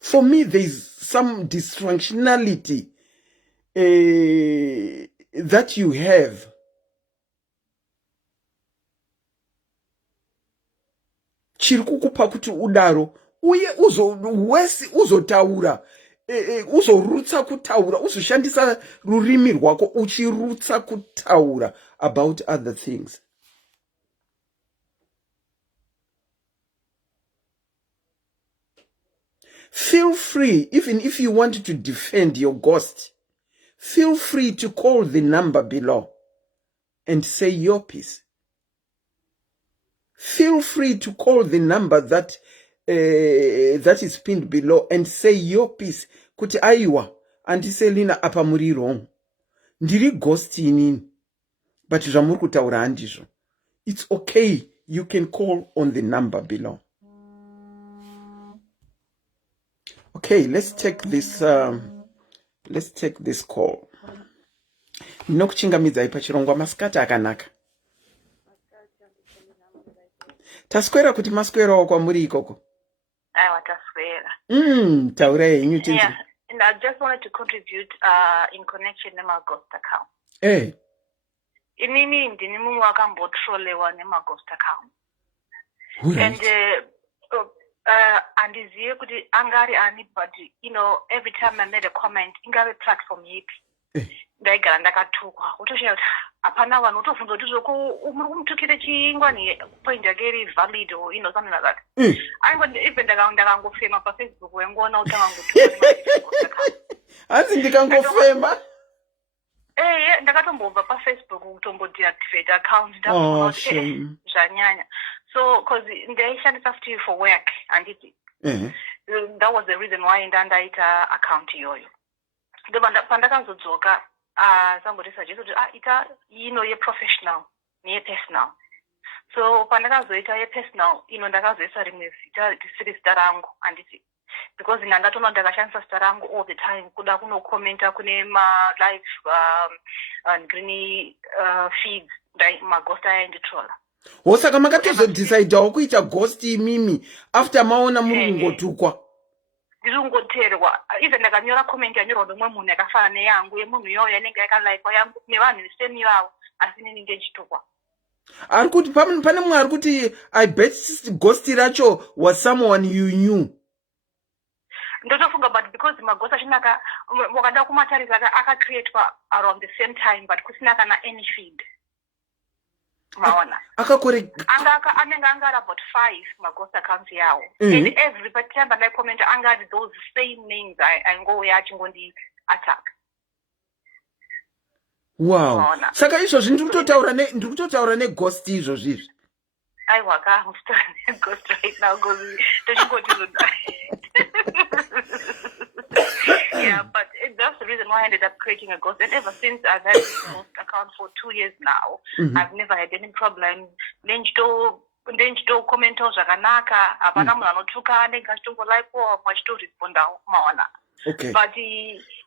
for me, there's some dysfunctionality that you have. Chirikukupa kuti udaro uye uzotaura uzorutsa kutaura uzoshandisa rurimi rwako uchirutsa kutaura about other things. Feel free, even if you want to defend your ghost, feel free to call the number below and say your piece. Feel free to call the number that is pinned below and say your piece. Kuti aiwa, Auntie Selina apa muri wrong. Ndiri ghost inini. But zvamuri kutaura handizvo. It's okay. You can call on the number below. Okay, let's take this call. Ndinokuchingamidza pachirongwa masikati akanaka. Taswera kuti maswerawo kwamuri ikoko. Aiwa taswera. Taura yenyu tinzi. Yeah, and I just wanted to contribute in connection nema ghost account. Inini ndini munhu wakambotrolewa nema ghost account. Right. And andizive kuti angari ani, but every time I made a comment ingave platform yipi ndaigara ndakatukwa utoshaya kuti hapana vanhu utovhunza kuti muri kumutukire chingwani point yake iri valid or something like that. Even ndakangofema pafacebook wengoona kuti akangotuka hanzi ndikangofema ndakatombobva pafacebook kutombodeactivate account ndaona kuti zvanyanya. So because ndaishandisa futi for work handiti that was the reason why ndandaita account iyoyo. Pandakazodzoka somebody suggested ita yeprofessional neyepersonal. So pandakazoita yepersonal ndakazoisa rimwe zita risiri zita rangu handiti, because ndandatoona ndakashandisa zita rangu all the time kuda kunokomenta kune malive green feeds maghost ayanditrola. Saka makatozodecidawo kuita ghost imimi after maona muri kungotukwa? Ndiri kungoteerwa. Even ndakanyora comment yanyorwa nomwe munhu yakafana neyangu yemunhu iyoyo yanenge yakalikewa yangu nevanhu same yavo asi nini ndechitukwa. Ari kuti pane mumwe ari kuti I bet ghost racho was someone you knew. Ndotofunga, but because maghost achinaka wakada kumatarisa akacreatwa around the same time but kusina kana any feed. Maona anenge angari about 5 maghost accounts yawo, and every time I comment angari those same names aingoya achingondi attack. Wow. Maona. Saka izvozvi ndiri kutotaura neghost izvozvi izvi. Aiwa kamusta neghost right now because tochingoti yeah, but that's the reason why I ended up creating a ghost. And ever since I've had this ghost account for 2 years now, I've never had any problem. Ndenchito commento zvakanaka, hapana munhu anotuka anenge achitongo achitorespondawo maona. Okay. But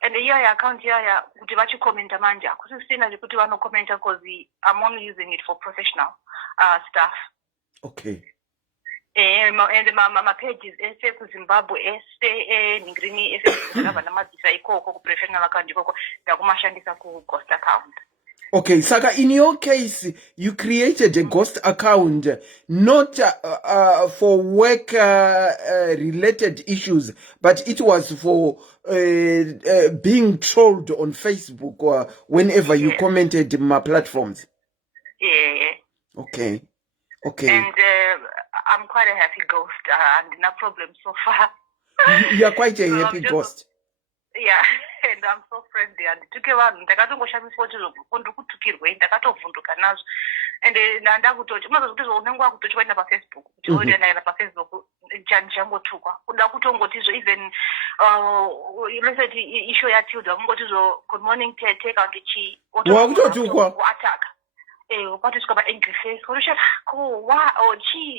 and iyaya account iyaya kuti vachikomenta manje hakusisina zvekuti vanokomenta because I'm only using it for professional stuff. Okay. And my pages ese kuZimbabwe ese ningrini ese kuzakava namadzisa ikoko kuprofessional account ikoko ndakumashandisa ku-ghost account. Okay, Saka, in your case, you created a ghost account not for work related issues, but it was for being trolled on Facebook whenever you commented in my platforms. Yeah. Okay. And I'm quite a happy ghost and no problem so far. You are quite a happy ghost. Yeah, and I'm so friendly and tuke vanhu ndakatongoshamiswa kuti ndikutukirwe ndakatovhunduka nazvo and ndakutocha mazokuti unenge wakutochwaenda pafacebook kuti oendaenda pafacebook changotukwa kuda kutongotizvo even leseti isho yatilda mungotizvo good morning take out chi wakutotukwa attack ukatisvika paangry face utoshata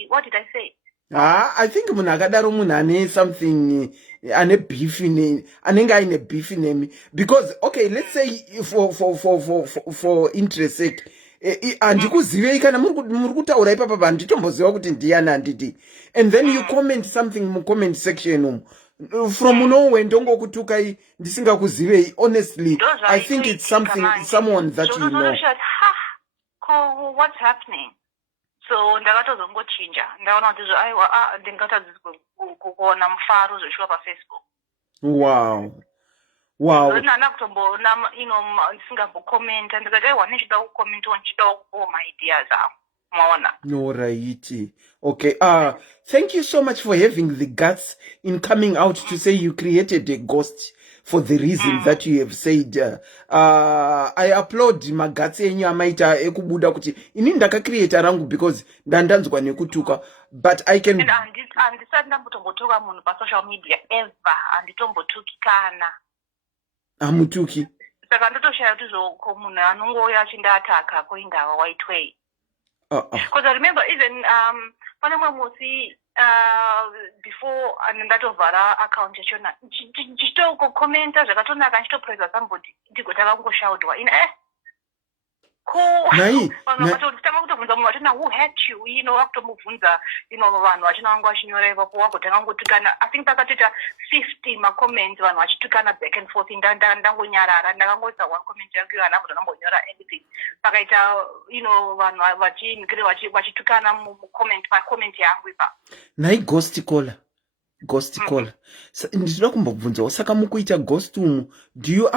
what did I say? I think munhu akadaro munhu ane something ane beef anenge aine beef nemi, because okay, let's say for interest sake handikuzivei kana muri kutaura ipapa panditomboziva kuti ndiyani handiti, and then you comment something mucomment section from nowhere ndongokutukai ndisingakuzivei. Honestly, I think it's someone that you know. What's happening? So ndakatozongochinja ndaona kuti aiwa ndingatadzisi kuona mufaro zvichiwa pafacebook. Wow. Ndana kutomboona ndisingambokomenta ndikati aiwa ndichida kukomenta ndichida kupuwa maideas angu maona. No, right. Okay. Thank you so much for having the guts in coming out to say you created a ghost for the reason that you have said. I applaud magatsi enyu amaita ekubuda kuti ini ndakacreata rangu because ndandanzwa nekutuka, but I can andisati ndambotombotuka munhu pasocial media ever, anditombotuki kana hamutuki. Saka ndotoshaya kuti zvoko munhu anongoya achindaataka koindawa white way. Because I remember even pane mwe musi before ndatovhara account yachona ndichitokomenta zvakatonaka ndichitopraisa somebody ndigotaka kungoshaudwa vanhu kutovhunza munhu vachina who hurt you vakutomubvunza vanhu vachina vangu vachinyora ipapo wagotanga ngotukana. I think takatoita 50 macomments vanhu vachitukana back and forth. Ndangonyarara ndakangoisa one comment yangu iyo hana kutonyora anything. Pakaita vanhu vachitukana mucomment yangu ipapo. Nai ghost caller. ghost caller. Ndinoda kumbobvunzawo, saka mukuita ghost umu, do you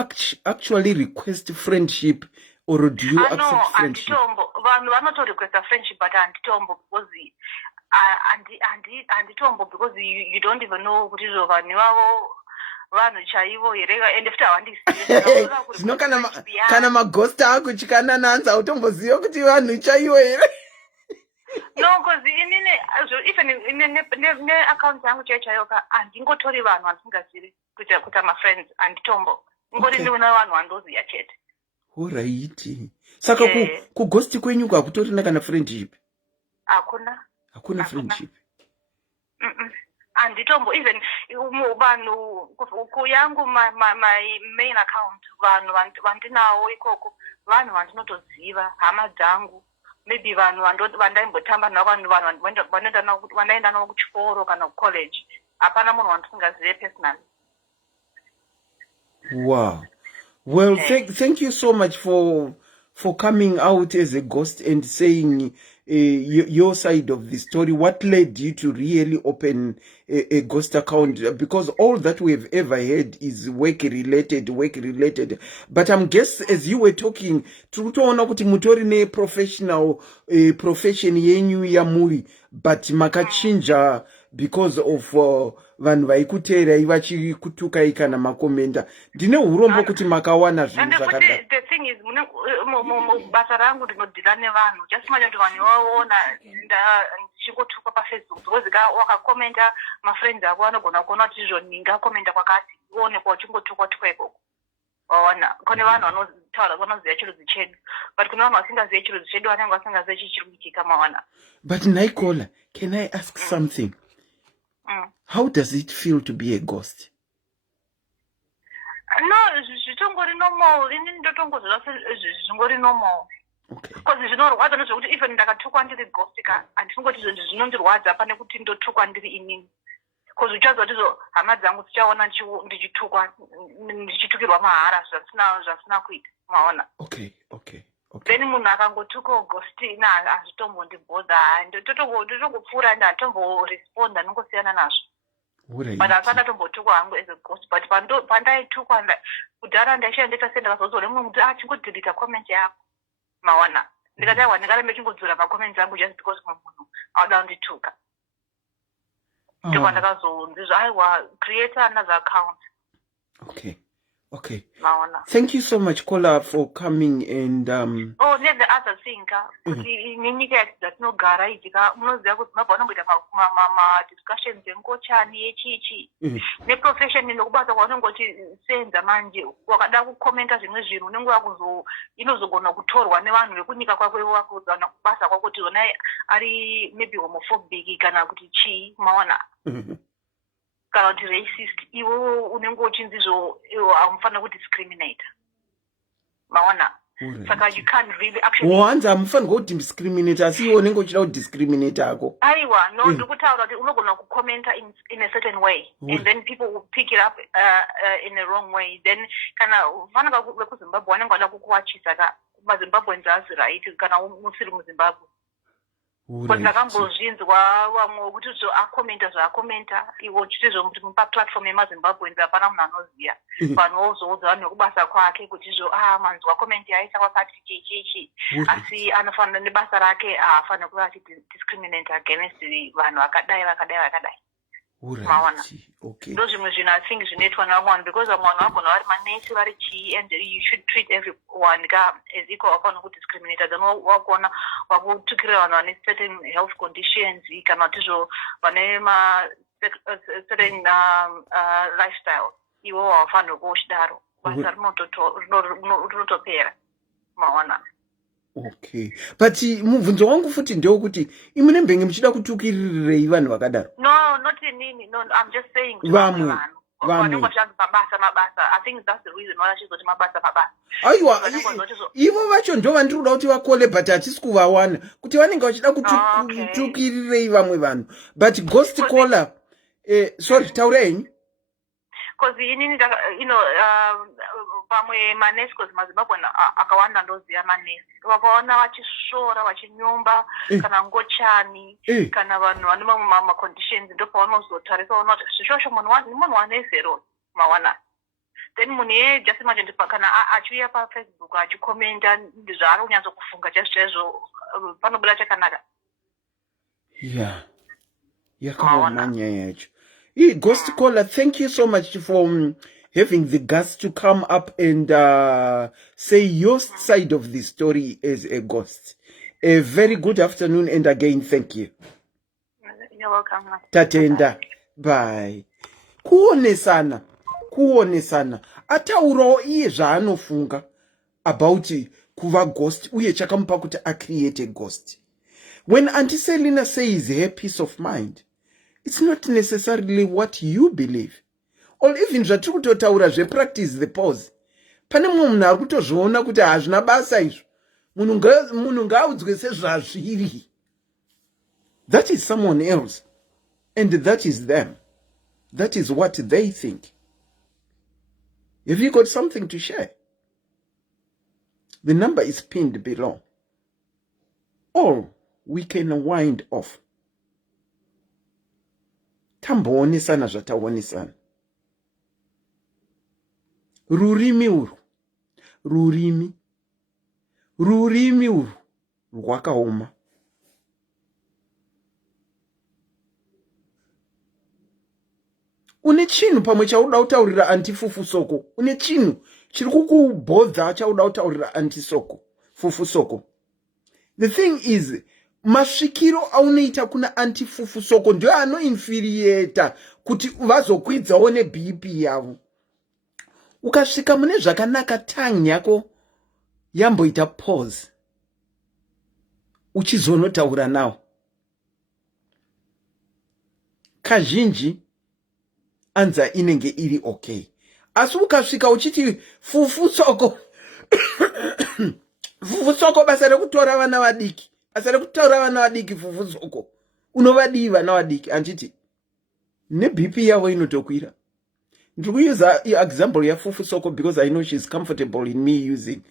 actually request friendship or do you accept friendship? Vanhu vanotorequesta friendship but handitombo because handitombo because you don't even know kuti izvo vanhu ivavo vanhu chaivo here and futi havandisiye. Zvino kana maghost akutyana nanzi hautomboziva kuti vanhu chaivo here? No, because even ne-account yangu chaiyo handingotori vanhu vandisingazivi kuita ma-friends handitombo. Ngori ndiona vanhu vandoziya chete. Alright. Saka kughost kwenyu hakutorina kana friendship? Hakuna friendship. Handitombo even vanhu kuyangu my main account vanhu vandinawo ikoko vanhu vandinotoziva hama dzangu. Maybe vanhu vandaimbotamba navo vanhu vandaenda navo kuchikoro kana kucollege. Hapana munhu wandisingazive personally. Wow. Well, thank you so much for coming out as a ghost and saying your side of the story. What led you to really open a ghost account? Because all that we've ever heard is work related. But I'm guess as you were talking, tutoona kuti mutori ne professional profession yenyu ya muri, but makachinja because of vanhu vaikutera ivachikutuka ikana makomenda. Ndine urombo kuti makawana zvinhu zvakadaro. The thing is basa rangu ndinodhila nevanhu just manje kuti vanhu vaona ndichingotuka paFacebook because wakakomenta mafriends ako vanogona kuona kuti izvo ndingakomenta kwakati uone kwachingotukwa ikoko. Waona kune vanhu vanotaura vanoziva chirudzi chedu but kune vanhu vasingazive chirudzi chedu vanenge vasingazive chichiri kuitika mawana. But Naikola, can I ask something? How does it feel to be a ghost? No, zvitongori normal. Ini ndotongozva zvingori normal. Okay. Because zvinorwadza nezvekuti even ndakatukwa ndiri ghost handisingoti zvinondirwadza pane kuti ndotukwa ndiri inini. Because uchaziva kuti hama dzangu dzichaona ndichitukirwa mahara zvasina kuita. Maona. Okay. Then munhu akangotuka ghost hazvitombondibhodha ndotongopfuura handitomboresponda nongosiyana nazvo. But asati atombotukwa hangu as a ghost but pandaitukwa kudhara ndaisha ndeta senda kazozoona mumwe muti chingodhilita comment yako. Maona. Ndikati aiwa ndingarambe chingodzura macomments angu just because munhu auda kundituka. Ndipo ndakazonzizva aiwa create another account. Okay. Maona. Thank you so much, Kola, for coming and the other thing kuti nenyika dzatinogara idzika munoziva kuti mabva vanongoita ma-discussions engochani yechichi neprofession nokubasa kwaunongoti senza manje wakada kukomenta zvimwe zvinhu unenge inozogona kutorwa nevanhu vekunyika kwako wakuzana kubasa kwako kuti ona ari maybe homophobic kana kuti chii maona. Kana kuti racist iwo unenge uchinzizvo hamufanira kudiscriminate maona. Saka you can't really actually wanzi hamufanirwa kudiscriminate asi iwo unenge uchida kudiscriminate ako. Aiwa no ndikutaura kuti unogona kukomenta in a certain way and then people will pick it up in a wrong way then kana vananga vekuzimbabwe vanenge vada kukuwachisa ka mazimbabweans hasi right kana musiri muzimbabwe. But ndakambozvinzwa vamwe kuti zvaakomenta iwo chitizvo kuti paplatform yemazimbabweans hapana munhu anoziya. Vanhu vozoudza vanhu vekubasa kwake kuti izvo manzi wakomenti yaisa kwakati chichichi asi anofanira nebasa rake haafanira kuva achidiscriminate against vanhu vakadai. Maona. Ndo zvimwe zvinhu I think zvinoitwa navamwe vanhu because vamwe vanhu vagona vari manesi vari chii and you should treat everyone as equal. Hapana kudiscriminate then wakuona wakutukira vanhu vane certain health conditions kana kuti izvo vane certain lifestyle iwo havafanirwa kuchidaro basa rinotopera maona. Okay, but mubvunzo wangu futi ndewekuti imi nembenge muchida kutukirirei vanhu vakadaro? No, not inini. No, I'm just saying vamwe. Mabasa. I think that's the reason why she's got mabasa. Aiwa, ivo vacho ndo vandiri kuda kuti vakole but hatisi kuvawana kuti vanenge vachida kutukirirei vamwe vanhu. But ghost caller, sorry, taurei. Because inini pamwe manesi kozi mazimbabwe akawanda ndoziya manesi vakaona vachisvora vachinyumba kana ngochani kana vanhu vane mamwe maconditions ndopavanozotarisa vaona kuti zvisvosvo munhu wanezero mawana then munhu just imagine kana achiuya pafacebook achikomenda zvaari kunyatsokufunga chaizvo panobuda chakanaka yakaoma nyaya yacho. Ghost caller, thank you so much for having the guts to come up and say your side of the story as a ghost. A very good afternoon, and again, thank you. You're welcome. Tatenda. Bye. Kuonesana. Atauro iye zvaanofunga about kuva ghost uye chakamupa kuti create a ghost. When Auntie Selina says her peace of mind, it's not necessarily what you believe. Or even zvatiri kutotaura practice the pause. Pane mumwe munhu ari kutozviona kuti hazvina basa izvo. Munhu ngaudzwe sezvazviri. That is someone else. And that is them. That is what they think. Have you got something to share? The number is pinned below. Or we can wind off. Tamboonesana zvataonesana. Rurimi uru rwakaoma. Une chinhu pamwe chauda kutaurira anti Fufu Soko. Une chinhu chiri kukubhodha chauda kutaurira anti Fufu Soko. The thing is, masvikiro aunoita kuna anti Fufu Soko ndio anoinfuriata kuti vazokwidzawo neBP yavo. Ukasvika mune zvakanaka tongue yako yamboita pause. Uchizonotaura nawo. Kazhinji anza inenge iri okay. Asi ukasvika uchiti Fufu Soko Fufu Soko basa rekutora vana vadiki. Basa rekutaura vana vadiki Fufu Soko. Unovadii vana vadiki anchiti neBP yavo inotokwira. Ndiri use example ya Fufu Soko because I know she's comfortable in me using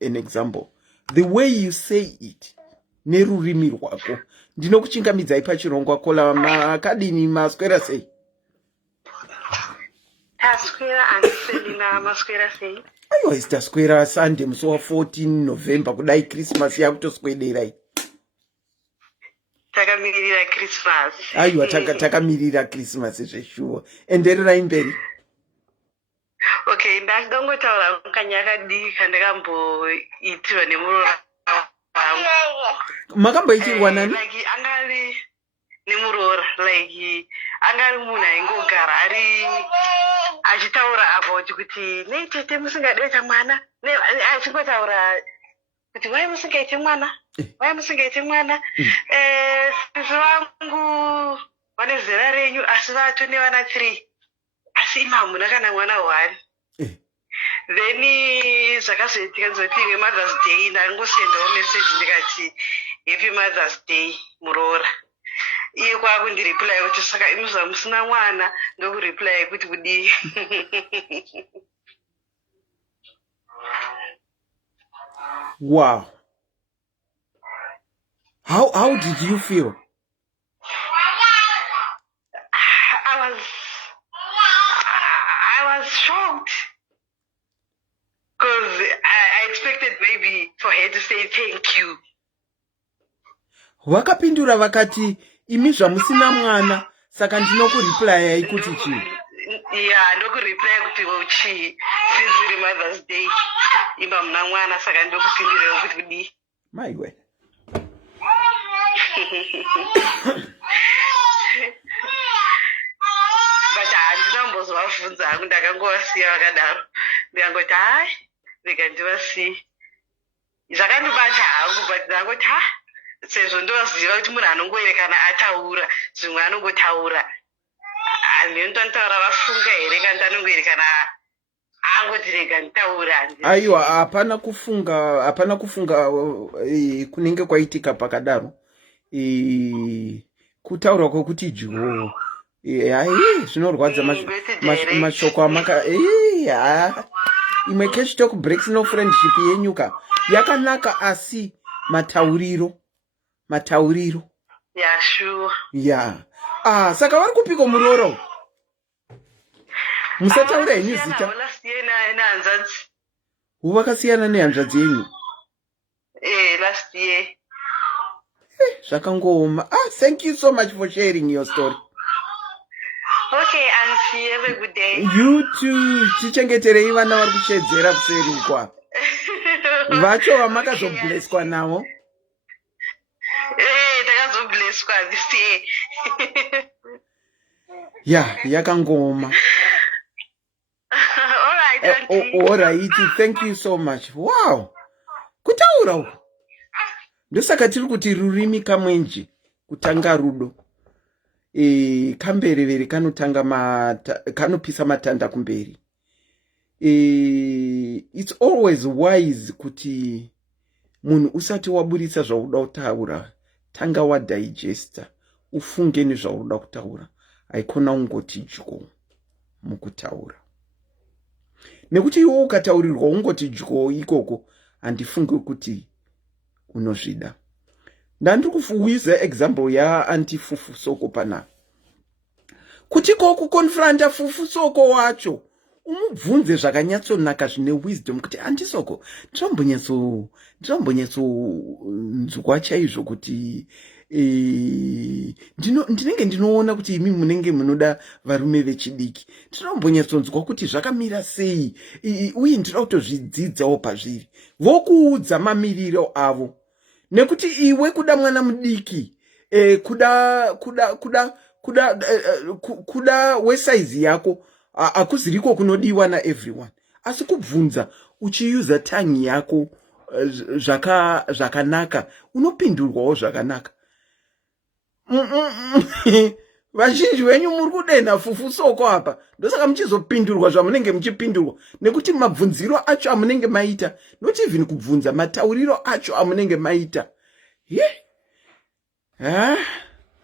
an example. The way you say it nerurimi rwako ndinokuchingamidzai pachirongwa kola makadini maswera sei. Taswera Anselina maswera sei. Aiwa isitaswera Sunday musi wa 14 November kudai Christmas yakutoswederai. Takamirira Christmas. Aiwa takamirira Christmas zveshuwa. Endererai mberi. Okay, ndakangotaura kanyakadii kandakamboitirwa nemuroora wangu. Makamboitirwa nani? Like angari nemuroora, like angari munhu aingogara ari achitaura about kuti netete musingade mwana, achingotaura kuti wai musingaite mwana, wai musingaite mwana. Sisi vangu vane zera renyu asi vato nevana 3. Asi hamuna kana mwana 1. Then zvakazoitika nzoti Mother's Day ndangosendawo message ndikati Happy Mother's Day muroora. Iye kwakundireply kuti saka imuza musina mwana ndokureply kuti kudii. Wow. How did you feel? I was shocked because I expected maybe for her to say thank you. Vakapindura vakati imi zvamusina mwana saka ndinokureply kuti chii. Yeah, ndokureply kuti uchi since Mother's Day imba muna mwana saka ndokupindura kuti kudii. My way. But handinambozovabvunza hangu ndakangowasiya vakadaro. Ndikangoti hai rega ndivasiye. Zvakandibata hangu but ndangoti sezvo ndoziva kuti munhu anongoerekana ataura zvimwe anongotaura. Handinotaura vafunga here kana anongoerekana angoti rega nditaura. Aiwa hapana kufunga kunenge kwaitika pakadaro. Kutaura kwokuti juwo hai zvinorwadza mashoko amaka imwe cash talk breaks no friendship yenyuka yakanaka asi matauriro Yeah, sure. Saka vari kupiko muroro musataura henyu zita vakasiyana nehanzvadzi yenyu last year. Zvakangooma. Thank you so much for sharing your story. Okay, Auntie, have a good day. You too. Tichengeterei vana vari kushedzera kuseri ukwa. Vacho vamakazoblesswa navo. Takazoblesswa this year. Yakangooma. All right, thank you so much. Wow. Kutaura uko. Ndosaka tiri kuti rurimi kamwenje kutanga rudo. Kamberevere kanopisa matanda kumberi. It's always wise kuti munhu usati waburitsa zvauda kutaura tanga wadigesta ufunge nezvauda kutaura aikona ungoti dyo mukutaura nekuti iwe ukataurirwa ungoti dyo ikoko handifunge kuti unozvida. Ndandiri kufuwiza example ya anti fufu soko pana kuti kukonfronta fufu soko wacho umubvunze zvakanyatsonaka zvine wisdom kuti andisoko ndinombonyatso nzwa chaizvo kuti ndinenge ndinoona kuti imi munenge munoda varume vechidiki ndinombonyatsonzwa kuti zvakamira sei uye ndinoda kutozvidzidzawo pazviri vokuudza mamiriro avo nekuti iwe kuda mwana mudiki kuda wesaizi yako akuziriko kunodiwa naeveryone asi kubvunza uchiuza tongue yako zvakanaka unopindurwawo zvakanaka. Vazhinji venyu muri kudenha fufu soko apa ndosaka muchizopindurwa zvamunenge muchipindurwa nekuti mabvunziro acho amunenge maita not even kubvunza matauriro acho amunenge maita.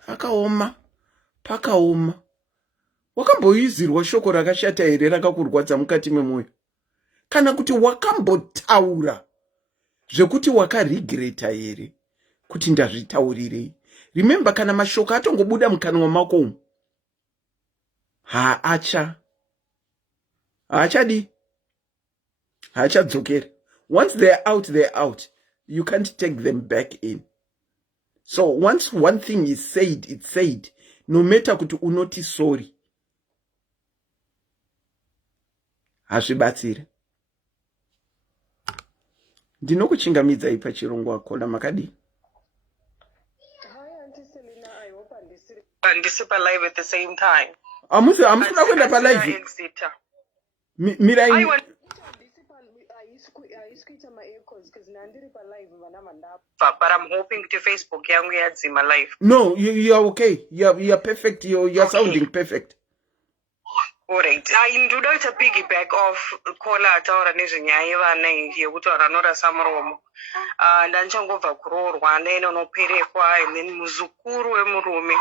Akaoma pakaoma. Wakamboyuzirwa shoko rakashata here rakakurwadza mukati memwoyo kana kuti wakambotaura zvekuti wakarigreta here kuti ndazvitaurirei? Remember, kana mashoko atongobuda mukanwa mako haachadzokera. Once they're out. You can't take them back in. So once one thing is said, it's said. No matter kuti unoti sorry. Hazvibatsiri. Ndinokuchingamidzai pachirongwa kona makadi. Handisi live at the same time. Hamufuna kwenda pa live. Mirai. But I'm hoping to Facebook yangu yadzima live. No, you are okay. You are perfect. You are sounding perfect. Alright. Ndoda kuita piggyback off kola ataura nezvenyaya yevana yekuti vanorasa muromo. Ndandichangobva kuroorwa ndaenda unoperekwa and then muzukuru wemurume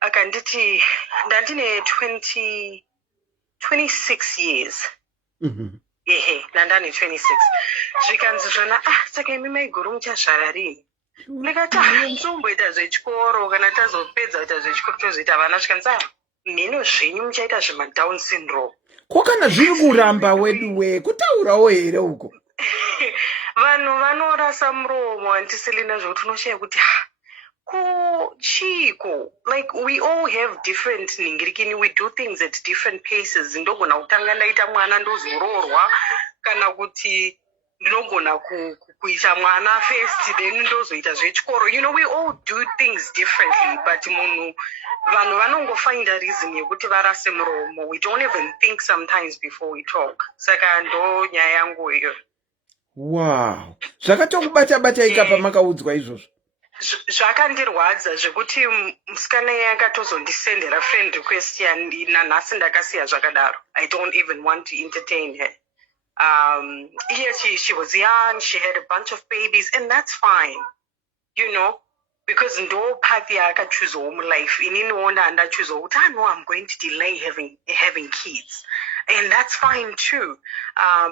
akanditi ndandine 26 years. Ndandane 26. Zvikanzi zvona saka imi maiguru muchazvara rini? Ndikati nzomboita zvechikoro kana tazopedza kuita zvechikoro tozoita vana zvikanzi mhino zvenyu muchaita zvemadown syndrome. Kokana zviri kuramba wedu kutaurawo here uko. Vanhu vanorasa muromo antiselina zvokuti unoshaya kuti chiko, like we all have different ningirikini, we do things at different paces. Ndogona kutanga ndaita mwana ndozoroorwa kana kuti ndinogona kuita mwana first then ndozoita zvechikoro. You know, we all do things differently, but vanhu vanongofind a reason yekuti varase muromo. We don't even think sometimes before we talk. Saka ndo nyaya yangu iyo. Wow. Zvakatokubata ikapa makaudzwa izvozvo. Zvakandirwadza zvekuti musikana yakatozondisendera friend request nanhasi ndakasiya zvakadaro. I don't even want to entertain her. Yes, she was young, she had a bunch of babies, and that's fine, you know, because no path choose home life. In one and I choose, no, I'm going to delay having kids. and that's fine too.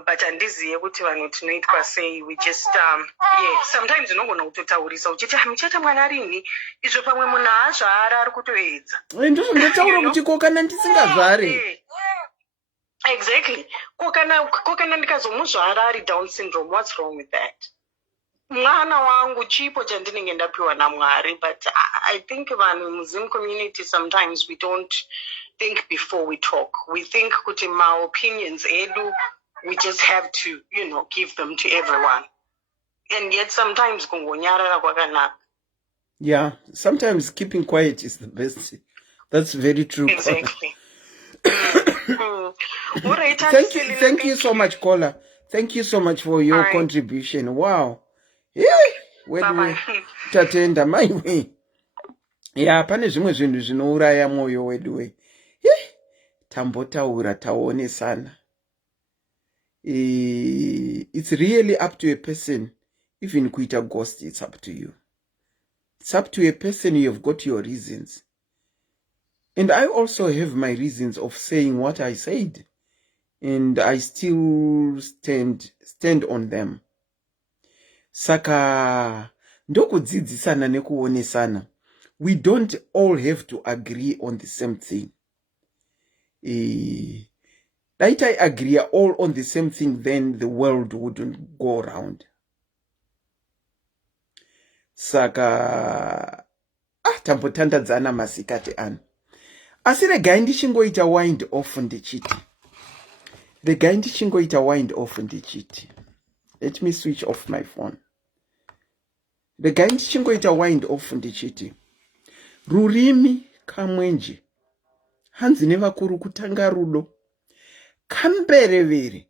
But andiziye kuti vanhu tinoitwa sei, we just yeah, sometimes unogona kutotaurisa uchiti muchata mwana rini izvo pamwe munhu haazvara ari kutoedza. Ndizvo ndataura kuti ko kana ndisingazvare. Exactly. Ko kana ndikazomuzvara ari Down syndrome, what's wrong with that? Mwana wangu chipo chandinenge ndapiwa naMwari, but I think vanhu Muslim community sometimes we don't think before we talk. We think kuti my opinions edu, we just have to, give them to everyone. And yet sometimes kungonyarara kwakanaka. Yeah, sometimes keeping quiet is the best. That's very true. Exactly. All right, thank you so much, caller. Thank you so much for your contribution. Wow. Bye-bye. Tatenda maiwe. Yeah, pane zvimwe zvinhu zvinouraya mwoyo wedu we. Tambotaura taone sana. It's really up to a person. Even kuita ghost, it's up to you. It's up to a person. You have got your reasons. And I also have my reasons of saying what I said. And I still stand on them. Saka ndokudzidzisana nekuonesana. We don't all have to agree on the same thing. That I agree all on the same thing, then the world wouldn't go around. Saka tambotandadzana masikati anu. Asi regai ndichingoita wind off ndichiti. Let me switch off my phone. Regai ndichingoita wind off ndichiti. Rurimi kamwenje. Hanzi nevakuru kutanga rudo. Kamberevere.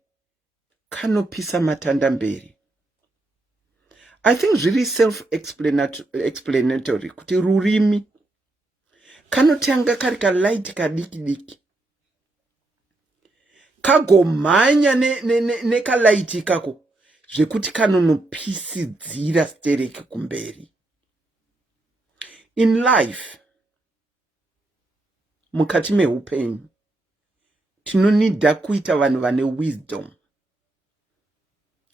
Kanopisa matanda mberi. I think really self-explanatory. Kuti rurimi. Kanotanga karika light kadiki. Kagomanya ne kalaiti kako. Zvekuti kanonopisidzira stereki kumberi. In life, mukati meupenyu, tinonida kuita vanhu vane wisdom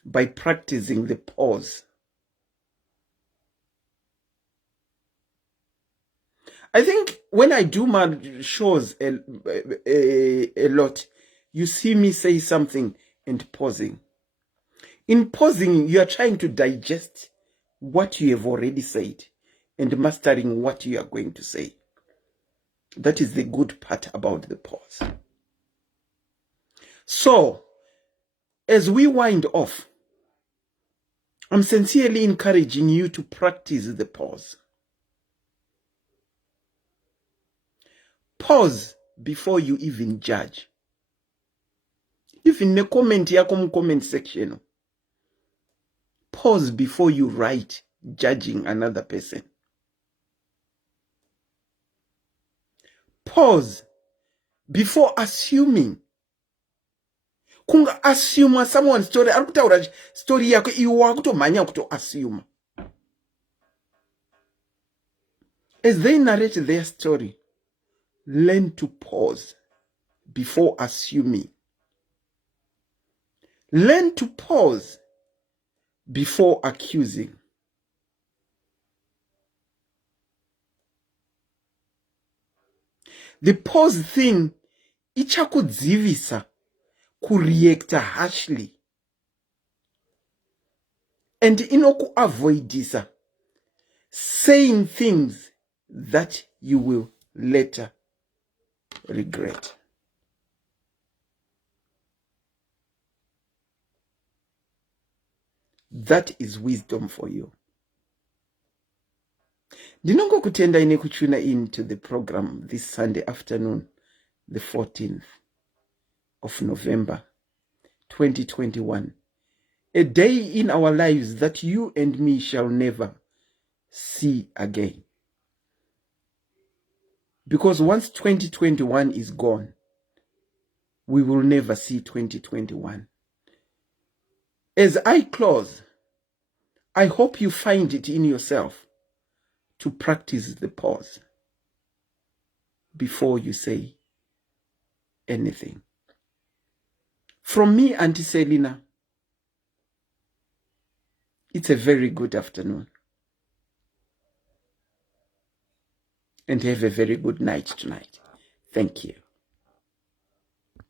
by practicing the pause. I think when I do my shows a lot, you see me say something and pausing. In pausing, you are trying to digest what you have already said and mastering what you are going to say. That is the good part about the pause. So, as we wind off, I'm sincerely encouraging you to practice the pause. Pause before you even judge. Even the comment yako mu comment section. Pause before you write judging another person. Pause before assuming. Kunga assume someone's story. Arukutaura story yako iwa kutomanya kuto assume. As they narrate their story, learn to pause before assuming. Learn to pause before accusing. The pause thing, ichakudzivisa kureacta harshly. And inoku avoidisa saying things that you will later regret. That is wisdom for you. Ndinongo kutenda ine kuchuna into the program this Sunday afternoon, the 14th of November, 2021. A day in our lives that you and me shall never see again. Because once 2021 is gone, we will never see 2021. As I close, I hope you find it in yourself to practice the pause before you say anything. From me, Auntie Selina, it's a very good afternoon. And have a very good night tonight. Thank you.